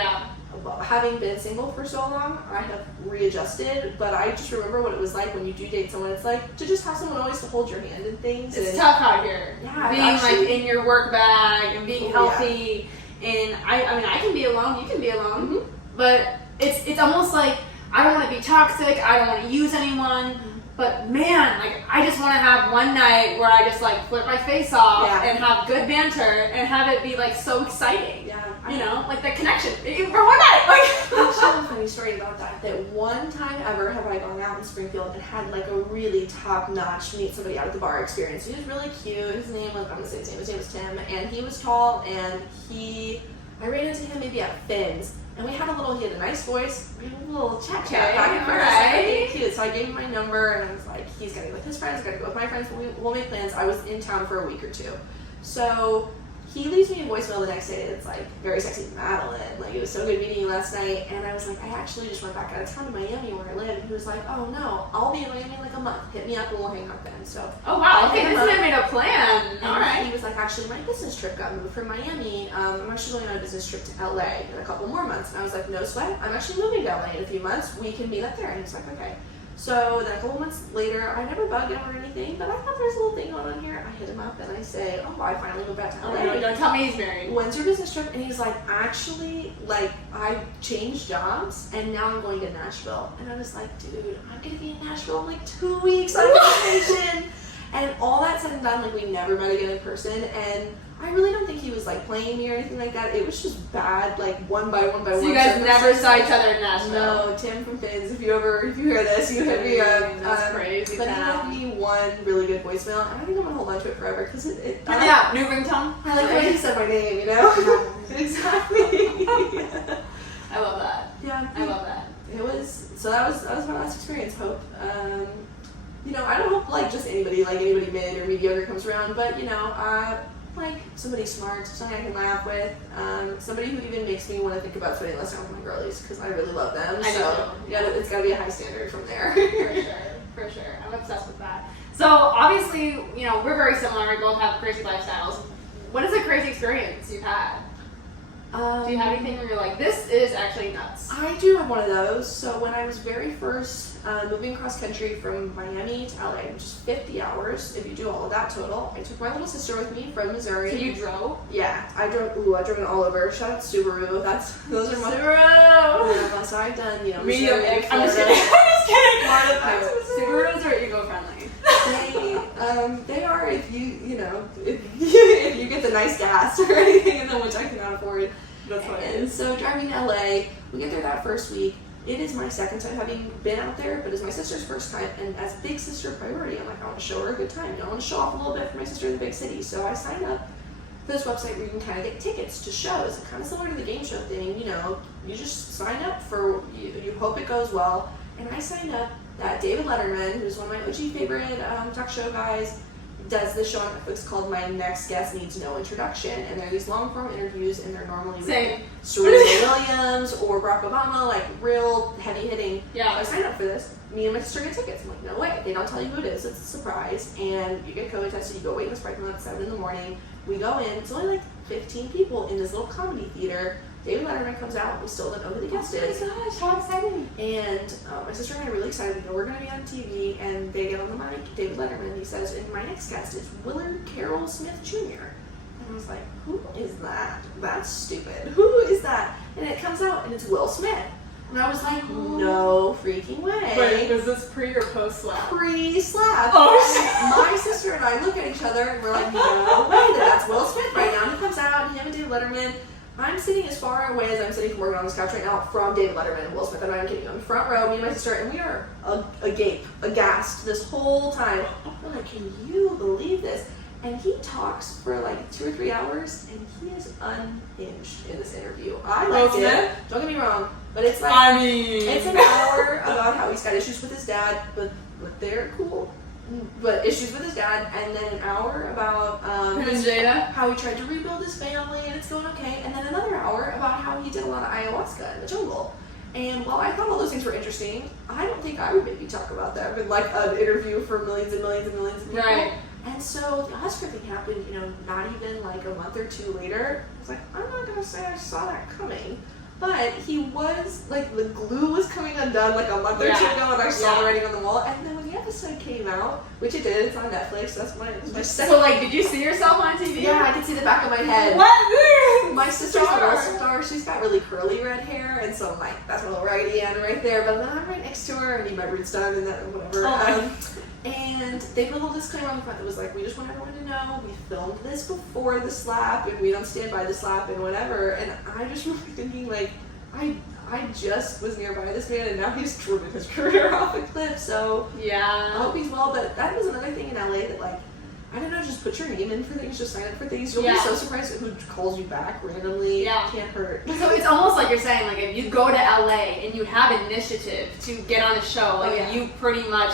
having been single for so long, I have readjusted. But I just remember what it was like when you do date someone. It's like to just have someone always to hold your hand and things. It's tough out here. Yeah, being actually, like in your work bag and being healthy. Yeah. And I mean, I can be alone. You can be alone. But it's almost like I don't want to be toxic. I don't want to use anyone. But man, like I just want to have one night where I just like flip my face off and have good banter and have it be like so exciting. Yeah, you know, like the connection for one night. Like, I'll share a funny story about that. That one time ever have I gone out in Springfield and had like a really top-notch meet somebody out at the bar experience. He was really cute. His name was, I'm gonna say his name. His name was Tim, and he was tall. And I ran into him maybe at Finn's. And he had a nice voice, we had a little chat back and forth. Right. Cute. So I gave him my number, and I was like, he's gotta go with his friends, I gotta go with my friends, we'll make plans. I was in town for a week or two. So he leaves me a voicemail the next day. It's like, very sexy, Madalyn. Like, it was so good meeting you last night. And I was like, I actually just went back out of town to Miami where I live. And he was like, oh no, I'll be in Miami in like a month. Hit me up and we'll hang out then. So, oh wow, okay, this man made a plan. All right. He was like, actually, my business trip got moved from Miami. I'm actually going on a business trip to LA in a couple more months. And I was like, no sweat. I'm actually moving to LA in a few months. We can meet up there. And he was like, okay. So then a couple months later, I never bugged him or anything, but I thought there's a little thing going on here. I hit him up and I say, oh, I finally moved back to LA. Oh, no, don't tell me he's married. When's your business trip? And he's like, actually, like, I changed jobs and now I'm going to Nashville. And I was like, dude, I'm going to be in Nashville in like 2 weeks on vacation. And all that said and done, like, we never met again in person. And I really don't think he was like playing me or anything like that. It was just bad, like one by one. So you guys never saw each other in Nashville? No, Tim from Finn's. If you hear this, you hit me up. That's crazy. But he left me one really good voicemail, and I think I'm gonna hold on to it forever because new ringtone. I like the way he said my name. You know, exactly. I love that. Yeah, I love that. It was that was my last experience. Hope. You know, I don't hope like just anybody mid or mediocre comes around, but you know, like somebody smart, somebody I can laugh with, somebody who even makes me want to think about spending less time with my girlies because I really love them. It's got to be a high standard from there. For sure. I'm obsessed with that. So obviously, you know, we're very similar. We both have crazy lifestyles. What is a crazy experience you've had? Do you have anything where you're like, this is actually nuts? I do have one of those. So when I was very first moving cross country from Miami to LA, which is 50 hours, if you do all of that total, I took my little sister with me from Missouri. So you drove? Yeah, I drove it all over. Shout out to Subaru. Those are my Subaru. Yeah, so I've done, you know, medium. Missouri, I'm just kidding. Florida. Subarus are eco-friendly. They are if if you get the nice gas or anything in them, which I cannot afford. That's funny. And so driving to LA, we get there that first week. It is my second time having been out there, but it's my sister's first time. And as big sister priority, I'm like, I want to show her a good time. I want to show off a little bit for my sister in the big city. So I signed up for this website where you can kind of get tickets to shows. It's kind of similar to the game show thing. You know, you just sign up for, you hope it goes well. And I signed up that David Letterman, who's one of my OG favorite talk show guys, does this show on Netflix called My Next Guest Needs No Introduction, and they're these long-form interviews, and they're normally with Serena Williams or Barack Obama, like real heavy-hitting. Yeah. So I signed up for this. Me and my sister get tickets. I'm like, no way. They don't tell you who it is. It's a surprise, and you get COVID tested. You go wait in this parking lot at 7 in the morning. We go in. It's only like 15 people in this little comedy theater. David Letterman comes out. We still don't know who the guest is. Oh my gosh, how exciting. And my sister and I are really excited. We know we're going to be on TV, and they get on the mic. David Letterman, he says, and my next guest is Willard Carroll Smith Jr. And I was like, who is that? That's stupid. Who is that? And it comes out, and it's Will Smith. And I was like, no freaking way. Wait, is this pre or post slap? Pre-slap. Oh, my sister and I look at each other, and we're like, no way, that's Will Smith right now. And he comes out, and him and David Letterman. I'm sitting as far away as I'm sitting from Morgan on this couch right now from David Letterman and Will Smith. I'm not even kidding you. I'm front row, me and my sister, and we are agape, aghast this whole time. We're like, can you believe this? And he talks for like 2 or 3 hours, and he is unhinged in this interview. I liked it. Don't get me wrong, but it's like it's an hour about how he's got issues with his dad, but they're cool. but issues with his dad, and then an hour about Him and Jada? how he tried to rebuild his family and it's going okay, and then another hour about how he did a lot of ayahuasca in the jungle. And while I thought all those things were interesting, I don't think I would maybe talk about them in like an interview for millions and millions and millions of people. Right. And so the Oscar thing happened, not even like a month or two later. I was like, I'm not gonna say I saw that coming. But he was, like, the glue was coming undone like a month or two ago, and I saw the writing on the wall. And then when the episode came out, which it did, it's on Netflix, that's my second. So, like, did you see yourself on TV? Yeah, I could see the back of my head. What? My sister's a wrestling star. She's got really curly red hair, and so I'm like, that's my little righty hand right there. But then I'm right next to her, and need my roots done, and that, whatever. And they put a little disclaimer on the front that was like, we just want everyone to know we filmed this before the slap, and we don't stand by the slap, and whatever. And I just remember thinking, like, I just was nearby this man, and now he's driven his career off a cliff. So I hope he's well. But that was another thing in LA that, like, I don't know, just put your name in for things, just sign up for things. You'll be so surprised at who calls you back randomly. Can't hurt. So it's almost like you're saying, like, if you go to LA and you have initiative to get on a show, like, you pretty much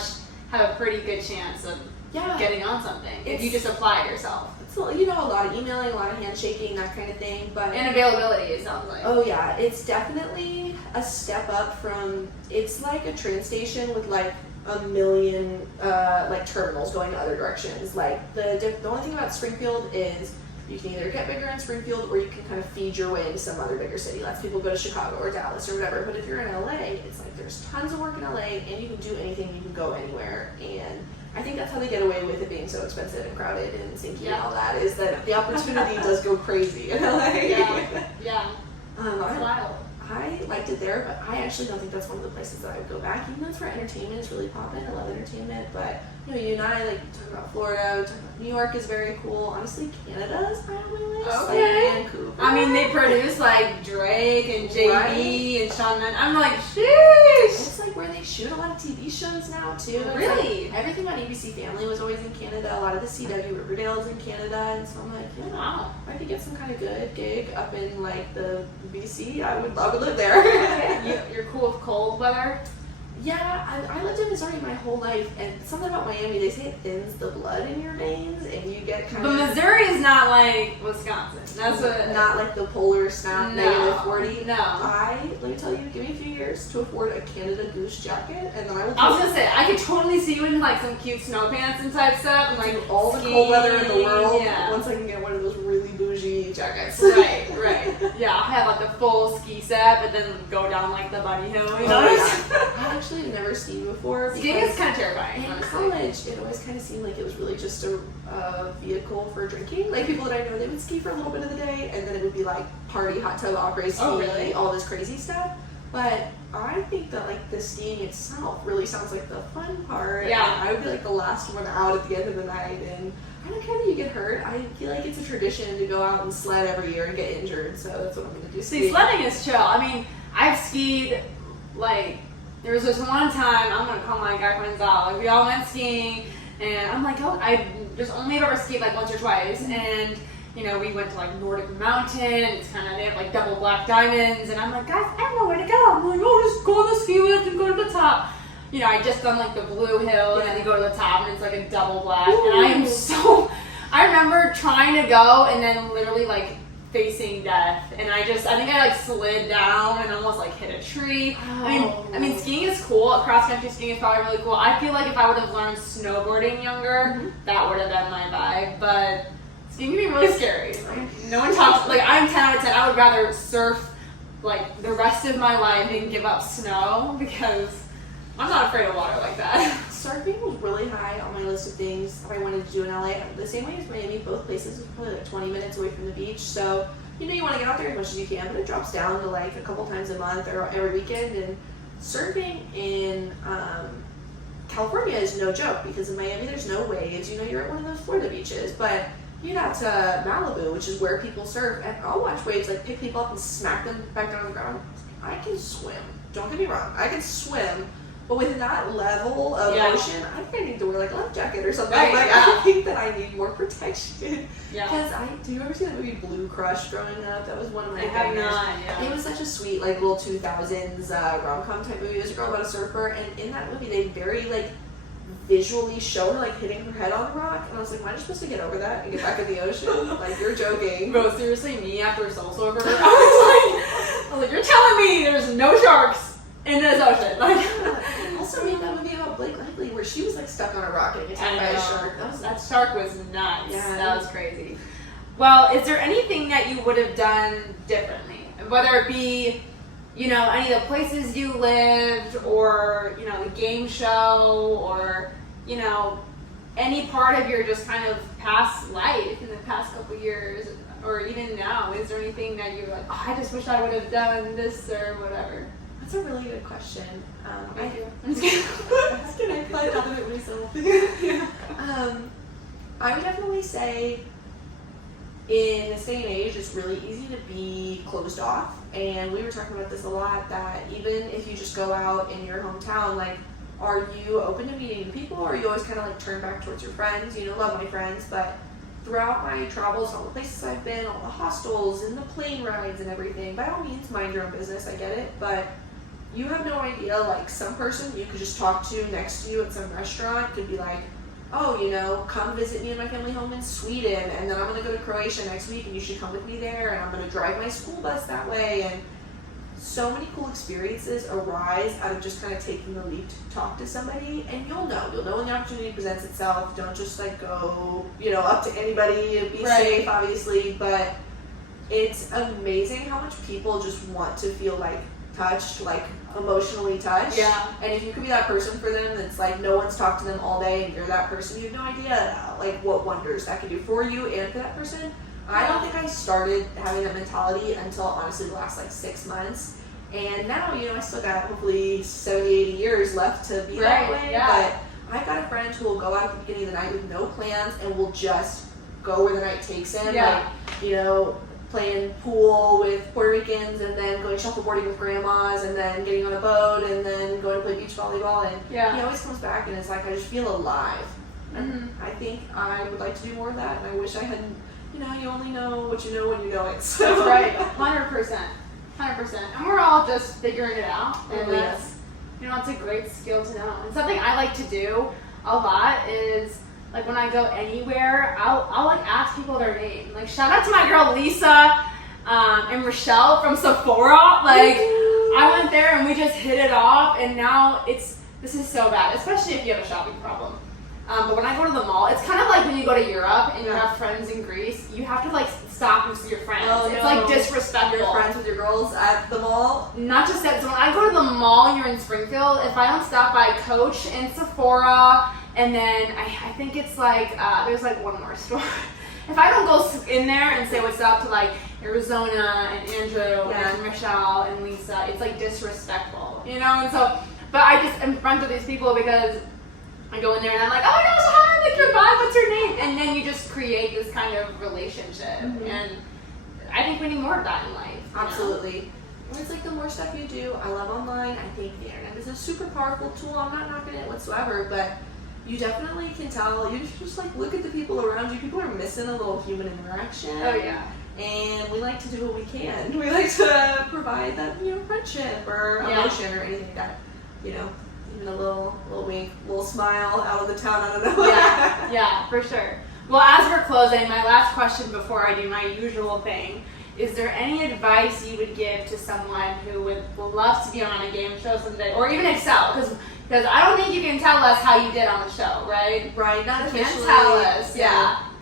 have a pretty good chance of getting on something if you just apply it yourself. So, a lot of emailing, a lot of handshaking, that kind of thing. But and availability, it sounds like. Oh yeah, it's definitely a step up from, it's like a train station with like a million like terminals going to other directions. Like the only thing about Springfield is you can either get bigger in Springfield or you can kind of feed your way into some other bigger city. Lots of people go to Chicago or Dallas or whatever. But if you're in LA, it's like there's tons of work in LA and you can do anything, you can go anywhere. And I think that's how they get away with it being so expensive and crowded and stinky and all that, is that the opportunity does go crazy in LA. It's wild. I liked it there, but I actually don't think that's one of the places that I would go back. Even though it's for entertainment, it's really poppin'. I love entertainment, but you and I, like, talk about Florida, we talk about New York is very cool. Honestly, Canada's high on my list. Okay. Like Vancouver. I mean, they produce like Drake and JB and Shawn Mendes. I'm like, sheesh. It's like where they shoot a lot of TV shows now too. Really? Like, everything about ABC Family was always in Canada. A lot of the CW Riverdale's in Canada, and so I'm like, wow. If I could get some kind of good gig up in like the BC, I would live there. You're cool with cold weather? Yeah, I lived in Missouri my whole life, and something about Miami, they say it thins the blood in your veins, and you get kind of... But Missouri is not like Wisconsin. That's what... Not like the polar snap, negative 40. No. Let me tell you, give me a few years to afford a Canada Goose jacket, and then I will... I was gonna say, I could totally see you in like some cute snow pants and type stuff, and like all the cold weather in the world, once I can get one of those really bougie jackets. Right. Yeah, I had like the full ski set, but then go down like the bunny hill, you know? I actually have never skied before. Skiing is kind of terrifying. In college, it always kind of seemed like it was really just a vehicle for drinking. Like people that I know, they would ski for a little bit of the day, and then it would be like party, hot tub, après ski, all this crazy stuff. But I think that like the skiing itself really sounds like the fun part. Yeah. And I would be like the last one out at the end of the night, and I don't care that you get hurt. I feel like it's a tradition to go out and sled every year and get injured, so that's what I'm going to do. See, sledding is chill. I mean, I've skied, like, there was this one time, I'm going to call my guy friends out, like, we all went skiing, and I'm like, I just only have ever skied, like, once or twice, and, we went to, like, Nordic Mountain, and it's kind of, they have, like, double black diamonds, and I'm like, guys, I don't know where to go. I'm like, just go on the ski lift and go to the top. I just done like the blue hill, and then you go to the top, and it's like a double black. Ooh. And I remember trying to go, and then literally like facing death. And I think I like slid down and almost like hit a tree. Oh. I mean, skiing is cool. Cross country skiing is probably really cool. I feel like if I would have learned snowboarding younger, that would have been my vibe. But skiing can be really scary. Like, no one talks. Like I'm 10 out of 10. I would rather surf like the rest of my life and give up snow because I'm not afraid of water like that. Surfing was really high on my list of things that I wanted to do in LA. The same way as Miami, both places are probably like 20 minutes away from the beach. So, you want to get out there as much as you can, but it drops down to like a couple times a month or every weekend. And surfing in California is no joke because in Miami there's no waves. You're at one of those Florida beaches. But you got to Malibu, which is where people surf, and I'll watch waves like pick people up and smack them back down on the ground. I can swim. Don't get me wrong. I can swim. But with that level of ocean, I think I need to wear like a life jacket or something. I think that I need more protection. Because do you ever see that movie Blue Crush growing up? That was one of my favorites. It was such a sweet, like little 2000s rom-com type movie. It was a girl about a surfer, and in that movie they very like visually show her like hitting her head on the rock, and I was like, am I just supposed to get over that and get back in the ocean? Like, you're joking. Bro, seriously, me after Soul Surfer, I was like, you're telling me there's no sharks in this ocean? Like, also made that movie about Blake Lively where she was like stuck on a rock and attacked by a shark. That shark was nuts. Yeah, that was crazy. Well, is there anything that you would have done differently? Whether it be, you know, any of the places you lived, or, you know, the game show, or, you know, any part of your just kind of past life in the past couple years, or even now? Is there anything that you're like, oh, I just wish I would have done this or whatever? That's a really good question. Thank you. I'm just kidding. I thought of it myself. I would definitely say, in this day and age, it's really easy to be closed off. And we were talking about this a lot, that even if you just go out in your hometown, like, are you open to meeting new people, or are you always kind of like turn back towards your friends? You know, love my friends, but throughout my travels, all the places I've been, all the hostels and the plane rides and everything, by all means, mind your own business, I get it, but you have no idea, like, some person you could just talk to next to you at some restaurant could be like, oh, you know, come visit me and my family home in Sweden, and then I'm going to go to Croatia next week, and you should come with me there, and I'm going to drive my school bus that way, and so many cool experiences arise out of just kind of taking the leap to talk to somebody, and you'll know when the opportunity presents itself. Don't just, like, go, you know, up to anybody, be safe, obviously, but it's amazing how much people just want to feel, like, touched, like, emotionally touched. Yeah. And if you could be that person for them that's like, no one's talked to them all day, and you're that person, you have no idea, like, what wonders that can do for you and for that person. I don't think I started having that mentality until, honestly, the last, like, 6 months. And now, you know, I still got hopefully 70, 80 years left to be that way. Yeah. But I've got a friend who will go out at the beginning of the night with no plans and will just go where the night takes him. Yeah. Like, you know, playing pool with Puerto Ricans, and then going shuffleboarding with grandmas, and then getting on a boat, and then going to play beach volleyball. And he always comes back and is like, I just feel alive. And I think I would like to do more of that, and I wish I hadn't. You know, you only know what you know when you know it. So. That's right, 100%. 100%. And we're all just figuring it out. And that's, you know, it's a great skill to know. And something I like to do a lot is, like, when I go anywhere, I'll like ask people their name. Like, shout out to my girl Lisa and Rochelle from Sephora. Like, I went there and we just hit it off, and now this is so bad, especially if you have a shopping problem. But when I go to the mall, it's kind of like when you go to Europe and you have friends in Greece, you have to, like, stop and see your friends. It's like disrespectful. You're friends with your girls at the mall? Not just that. So when I go to the mall and you're in Springfield, if I don't stop by Coach and Sephora, and then I think it's like, there's like one more store. If I don't go in there and say what's up to, like, Arizona and Andrew and Michelle and Lisa, it's like disrespectful, you know? And so, but I just am friends with these people because I go in there and I'm like, oh my gosh, hi, like, your vibe, what's your name? And then you just create this kind of relationship. And I think we need more of that in life. Absolutely. And it's like, the more stuff you do, I love online. I think the internet is a super powerful tool. I'm not knocking it whatsoever, but you definitely can tell. You just like look at the people around you. People are missing a little human interaction. Oh yeah. And we like to do what we can. We like to provide that, you know, friendship or emotion or anything like that, you know. Even a little wink, little smile out of the town, I don't know. Yeah, for sure. Well, as we're closing, my last question before I do my usual thing, is there any advice you would give to someone who would love to be on a game show someday, or even excel? Because I don't think you can tell us how you did on the show, right? Right, not officially. You can tell us,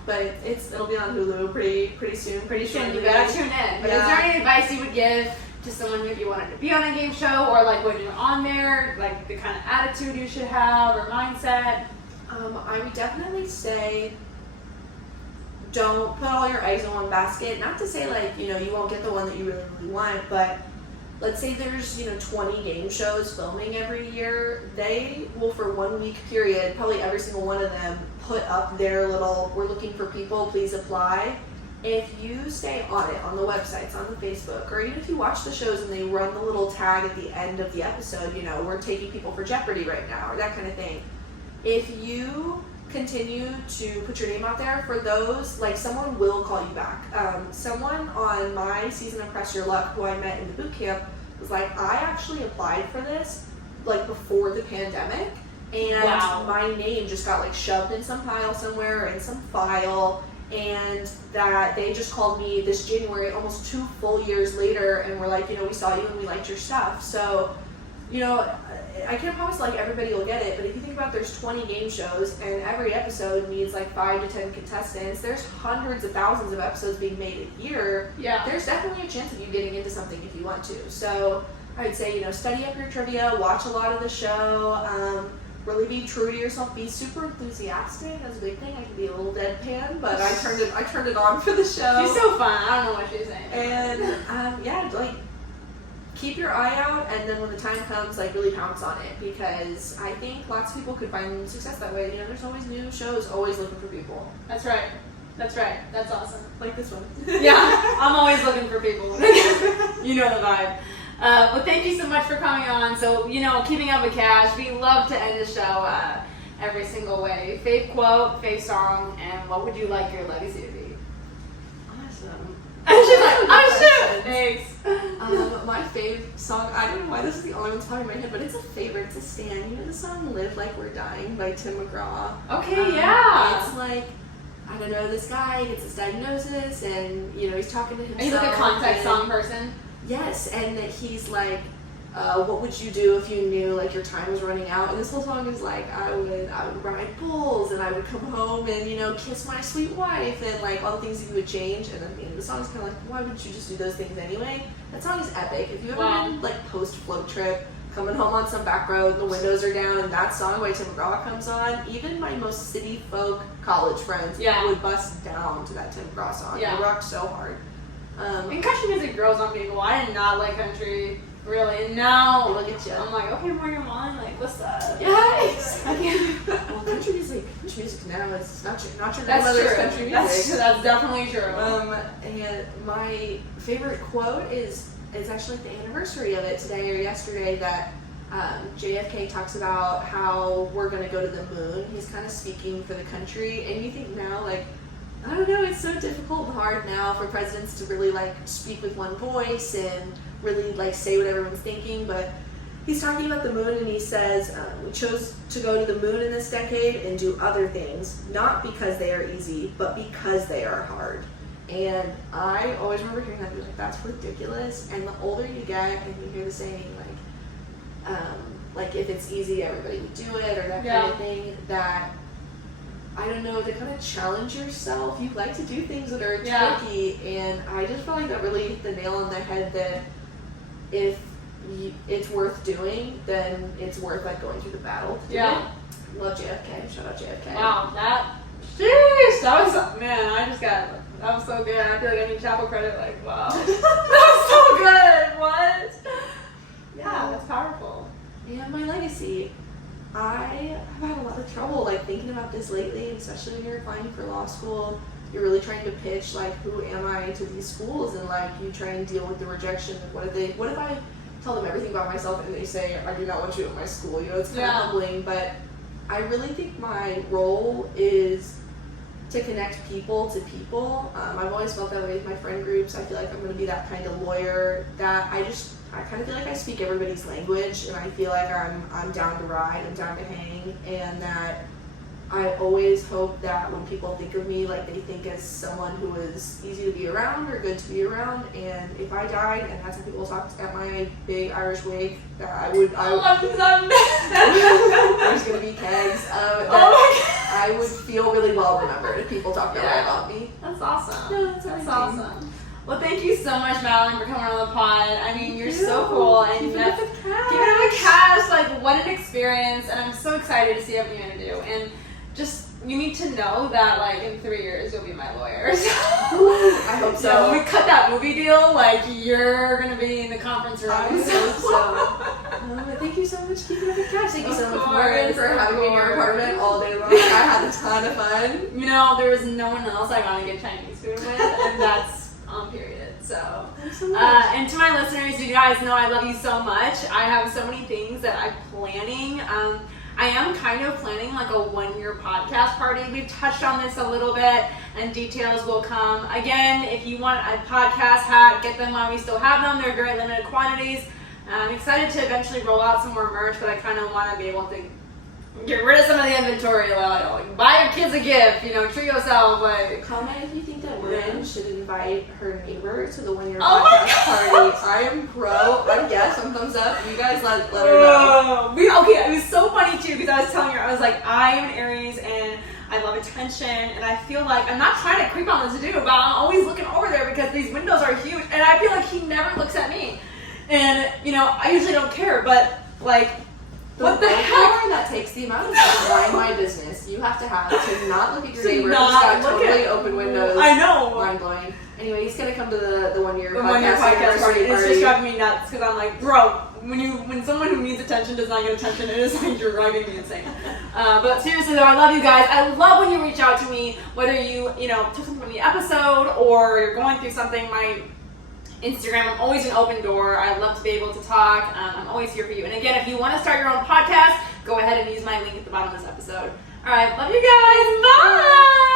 But it'll be on Hulu pretty soon. Pretty soon. You better tune in. But is there any advice you would give to someone who maybe wanted to be on a game show, or like when you're on there, like the kind of attitude you should have or mindset? I would definitely say, don't put all your eggs in one basket. Not to say, like, you know, you won't get the one that you really, really want, but let's say there's, you know, 20 game shows filming every year. They will, for 1 week period, probably every single one of them, put up their little, we're looking for people, please apply. If you stay on it, on the websites, on the Facebook, or even if you watch the shows and they run the little tag at the end of the episode, you know, we're taking people for Jeopardy right now, or that kind of thing. If you continue to put your name out there for those, like, someone will call you back. Someone on my season of Press Your Luck, who I met in the boot camp, was like, I actually applied for this, like, before the pandemic, and Wow. my name just got like shoved in some pile somewhere or in some file, and that they just called me this January, almost 2 full years later, and were like, we saw you and we liked your stuff. So, I can't promise like everybody will get it, but if you think about, there's 20 game shows and every episode needs like 5 to 10 contestants. There's hundreds of thousands of episodes being made a year. Yeah. There's definitely a chance of you getting into something if you want to. So I'd say, study up your trivia, watch a lot of the show, really be true to yourself, be super enthusiastic. That's a big thing. I can be a little deadpan, but I turned it on for the show. She's so fun. I don't know what she's saying. And like, keep your eye out, and then when the time comes, like, really pounce on it, because I think lots of people could find success that way. There's always new shows, always looking for people. That's right. That's awesome. Like this one. Yeah, I'm always looking for people. You know the vibe. Well, thank you so much for coming on. So, keeping up with Cash, we love to end the show every single way. Fave quote, fave song, and what would you like your legacy to be? Awesome. She's like, oh shit! Thanks. My fave song, I don't know why this is the only one that's popping in my head, but it's a favorite, it's a stan. The song Live Like We're Dying by Tim McGraw. Okay, yeah. It's like, I don't know, this guy gets this diagnosis, and, he's talking to himself. Are you like a context song person? Yes, and that he's like, what would you do if you knew like your time was running out? And this whole song is like, I would ride bulls, and I would come home and kiss my sweet wife, and like all the things that you would change. And then the song's kind of like, why wouldn't you just do those things anyway? That song is epic. If you ever been like post float trip, coming home on some back road and the windows are down, and that song by Tim McGraw comes on, even my most city folk college friends would bust down to that Tim McGraw song. It rocked so hard. And country music grows on people. I did not like country, really. And now look at you. I'm like, okay, Morgan Wallen, like, what's up? Yes! Well, country music now is not your grandmother's country music. That's definitely true. And my favorite quote is actually the anniversary of it today or yesterday, that JFK talks about how we're going to go to the moon. He's kind of speaking for the country, and you think now, like, I don't know, it's so difficult and hard now for presidents to really like speak with one voice and really like say what everyone's thinking, but he's talking about the moon, and he says, we chose to go to the moon in this decade and do other things, not because they are easy, but because they are hard. And I always remember hearing that and be like, that's ridiculous. And the older you get and you hear the saying like if it's easy, everybody would do it, or that kind of thing, that I don't know, to kind of challenge yourself. You like to do things that are tricky, and I just felt like that really hit the nail on the head, that if it's worth doing, then it's worth like going through the battle to do it. Love JFK. Shout out JFK. Wow, that was, man, that was so good. I feel like I need chapel credit, like, wow. That was so good, what? Yeah, that's powerful. And my legacy. I have had a lot of trouble like thinking about this lately, especially when you're applying for law school. You're really trying to pitch like, who am I to these schools, and like you try and deal with the rejection of what if I tell them everything about myself and they say, I do not want you at my school. It's kind of humbling, but I really think my role is to connect people to people. I've always felt that way with my friend groups. I feel like I'm going to be that kind of lawyer that I kind of feel like I speak everybody's language, and I feel like I'm down to ride, I'm down to hang, and that I always hope that when people think of me, like they think as someone who is easy to be around or good to be around. And if I died and had some people talk at my big Irish wake, that there's gonna be kegs. I would feel really well remembered if people talk that way about me. That's awesome. No, that's awesome. Well, thank you so much, Madalyn, for coming on the pod. I mean, you're so cool, and keep it up with Cash. Keep it up with Cash. Like, what an experience, and I'm so excited to see what you're gonna do. And just, you need to know that, like, in 3 years, you'll be my lawyer. I hope so. Yeah, when we cut that movie deal, like, you're gonna be in the conference room. I hope so. Thank you so much. Keep it up with Cash. Thank you so much, Morgan, for having me in your apartment all day long. I had a ton of fun. There was no one else I got to get Chinese food with, and that's on period. So, thanks so much. And to my listeners, you guys know I love you so much. I have so many things that I'm planning. I am kind of planning like a 1-year podcast party. We've touched on this a little bit, and details will come. Again, if you want a podcast hat, get them while we still have them. They're very limited quantities. I'm excited to eventually roll out some more merch, but I kind of want to be able to get rid of some of the inventory. Like, buy your kids a gift. You know, treat yourself. Like, comment if you think that Brynn should invite her neighbor to the When You're Oh my podcast party. I am pro. I'm yes. I'm thumbs up. You guys let her know. Okay, it was so funny too because I was telling her, I was like, I am an Aries and I love attention, and I feel like I'm not trying to creep on this dude, but I'm always looking over there because these windows are huge, and I feel like he never looks at me. And you know, I usually don't care, but like, what the heck? That takes the amount of time. Mind my business. You have to have to not look at your neighbor. Who's got totally open windows. I know. Mind blowing. Anyway, he's gonna come to the 1 year podcast party. It's just driving me nuts because I'm like, bro, when someone who needs attention does not get attention, it is like you're driving me insane. But seriously though, I love you guys. I love when you reach out to me, whether you took something from the episode or you're going through something. My Instagram, I'm always an open door. I love to be able to talk. I'm always here for you. And again, if you want to start your own podcast, go ahead and use my link at the bottom of this episode. All right, love you guys. Bye.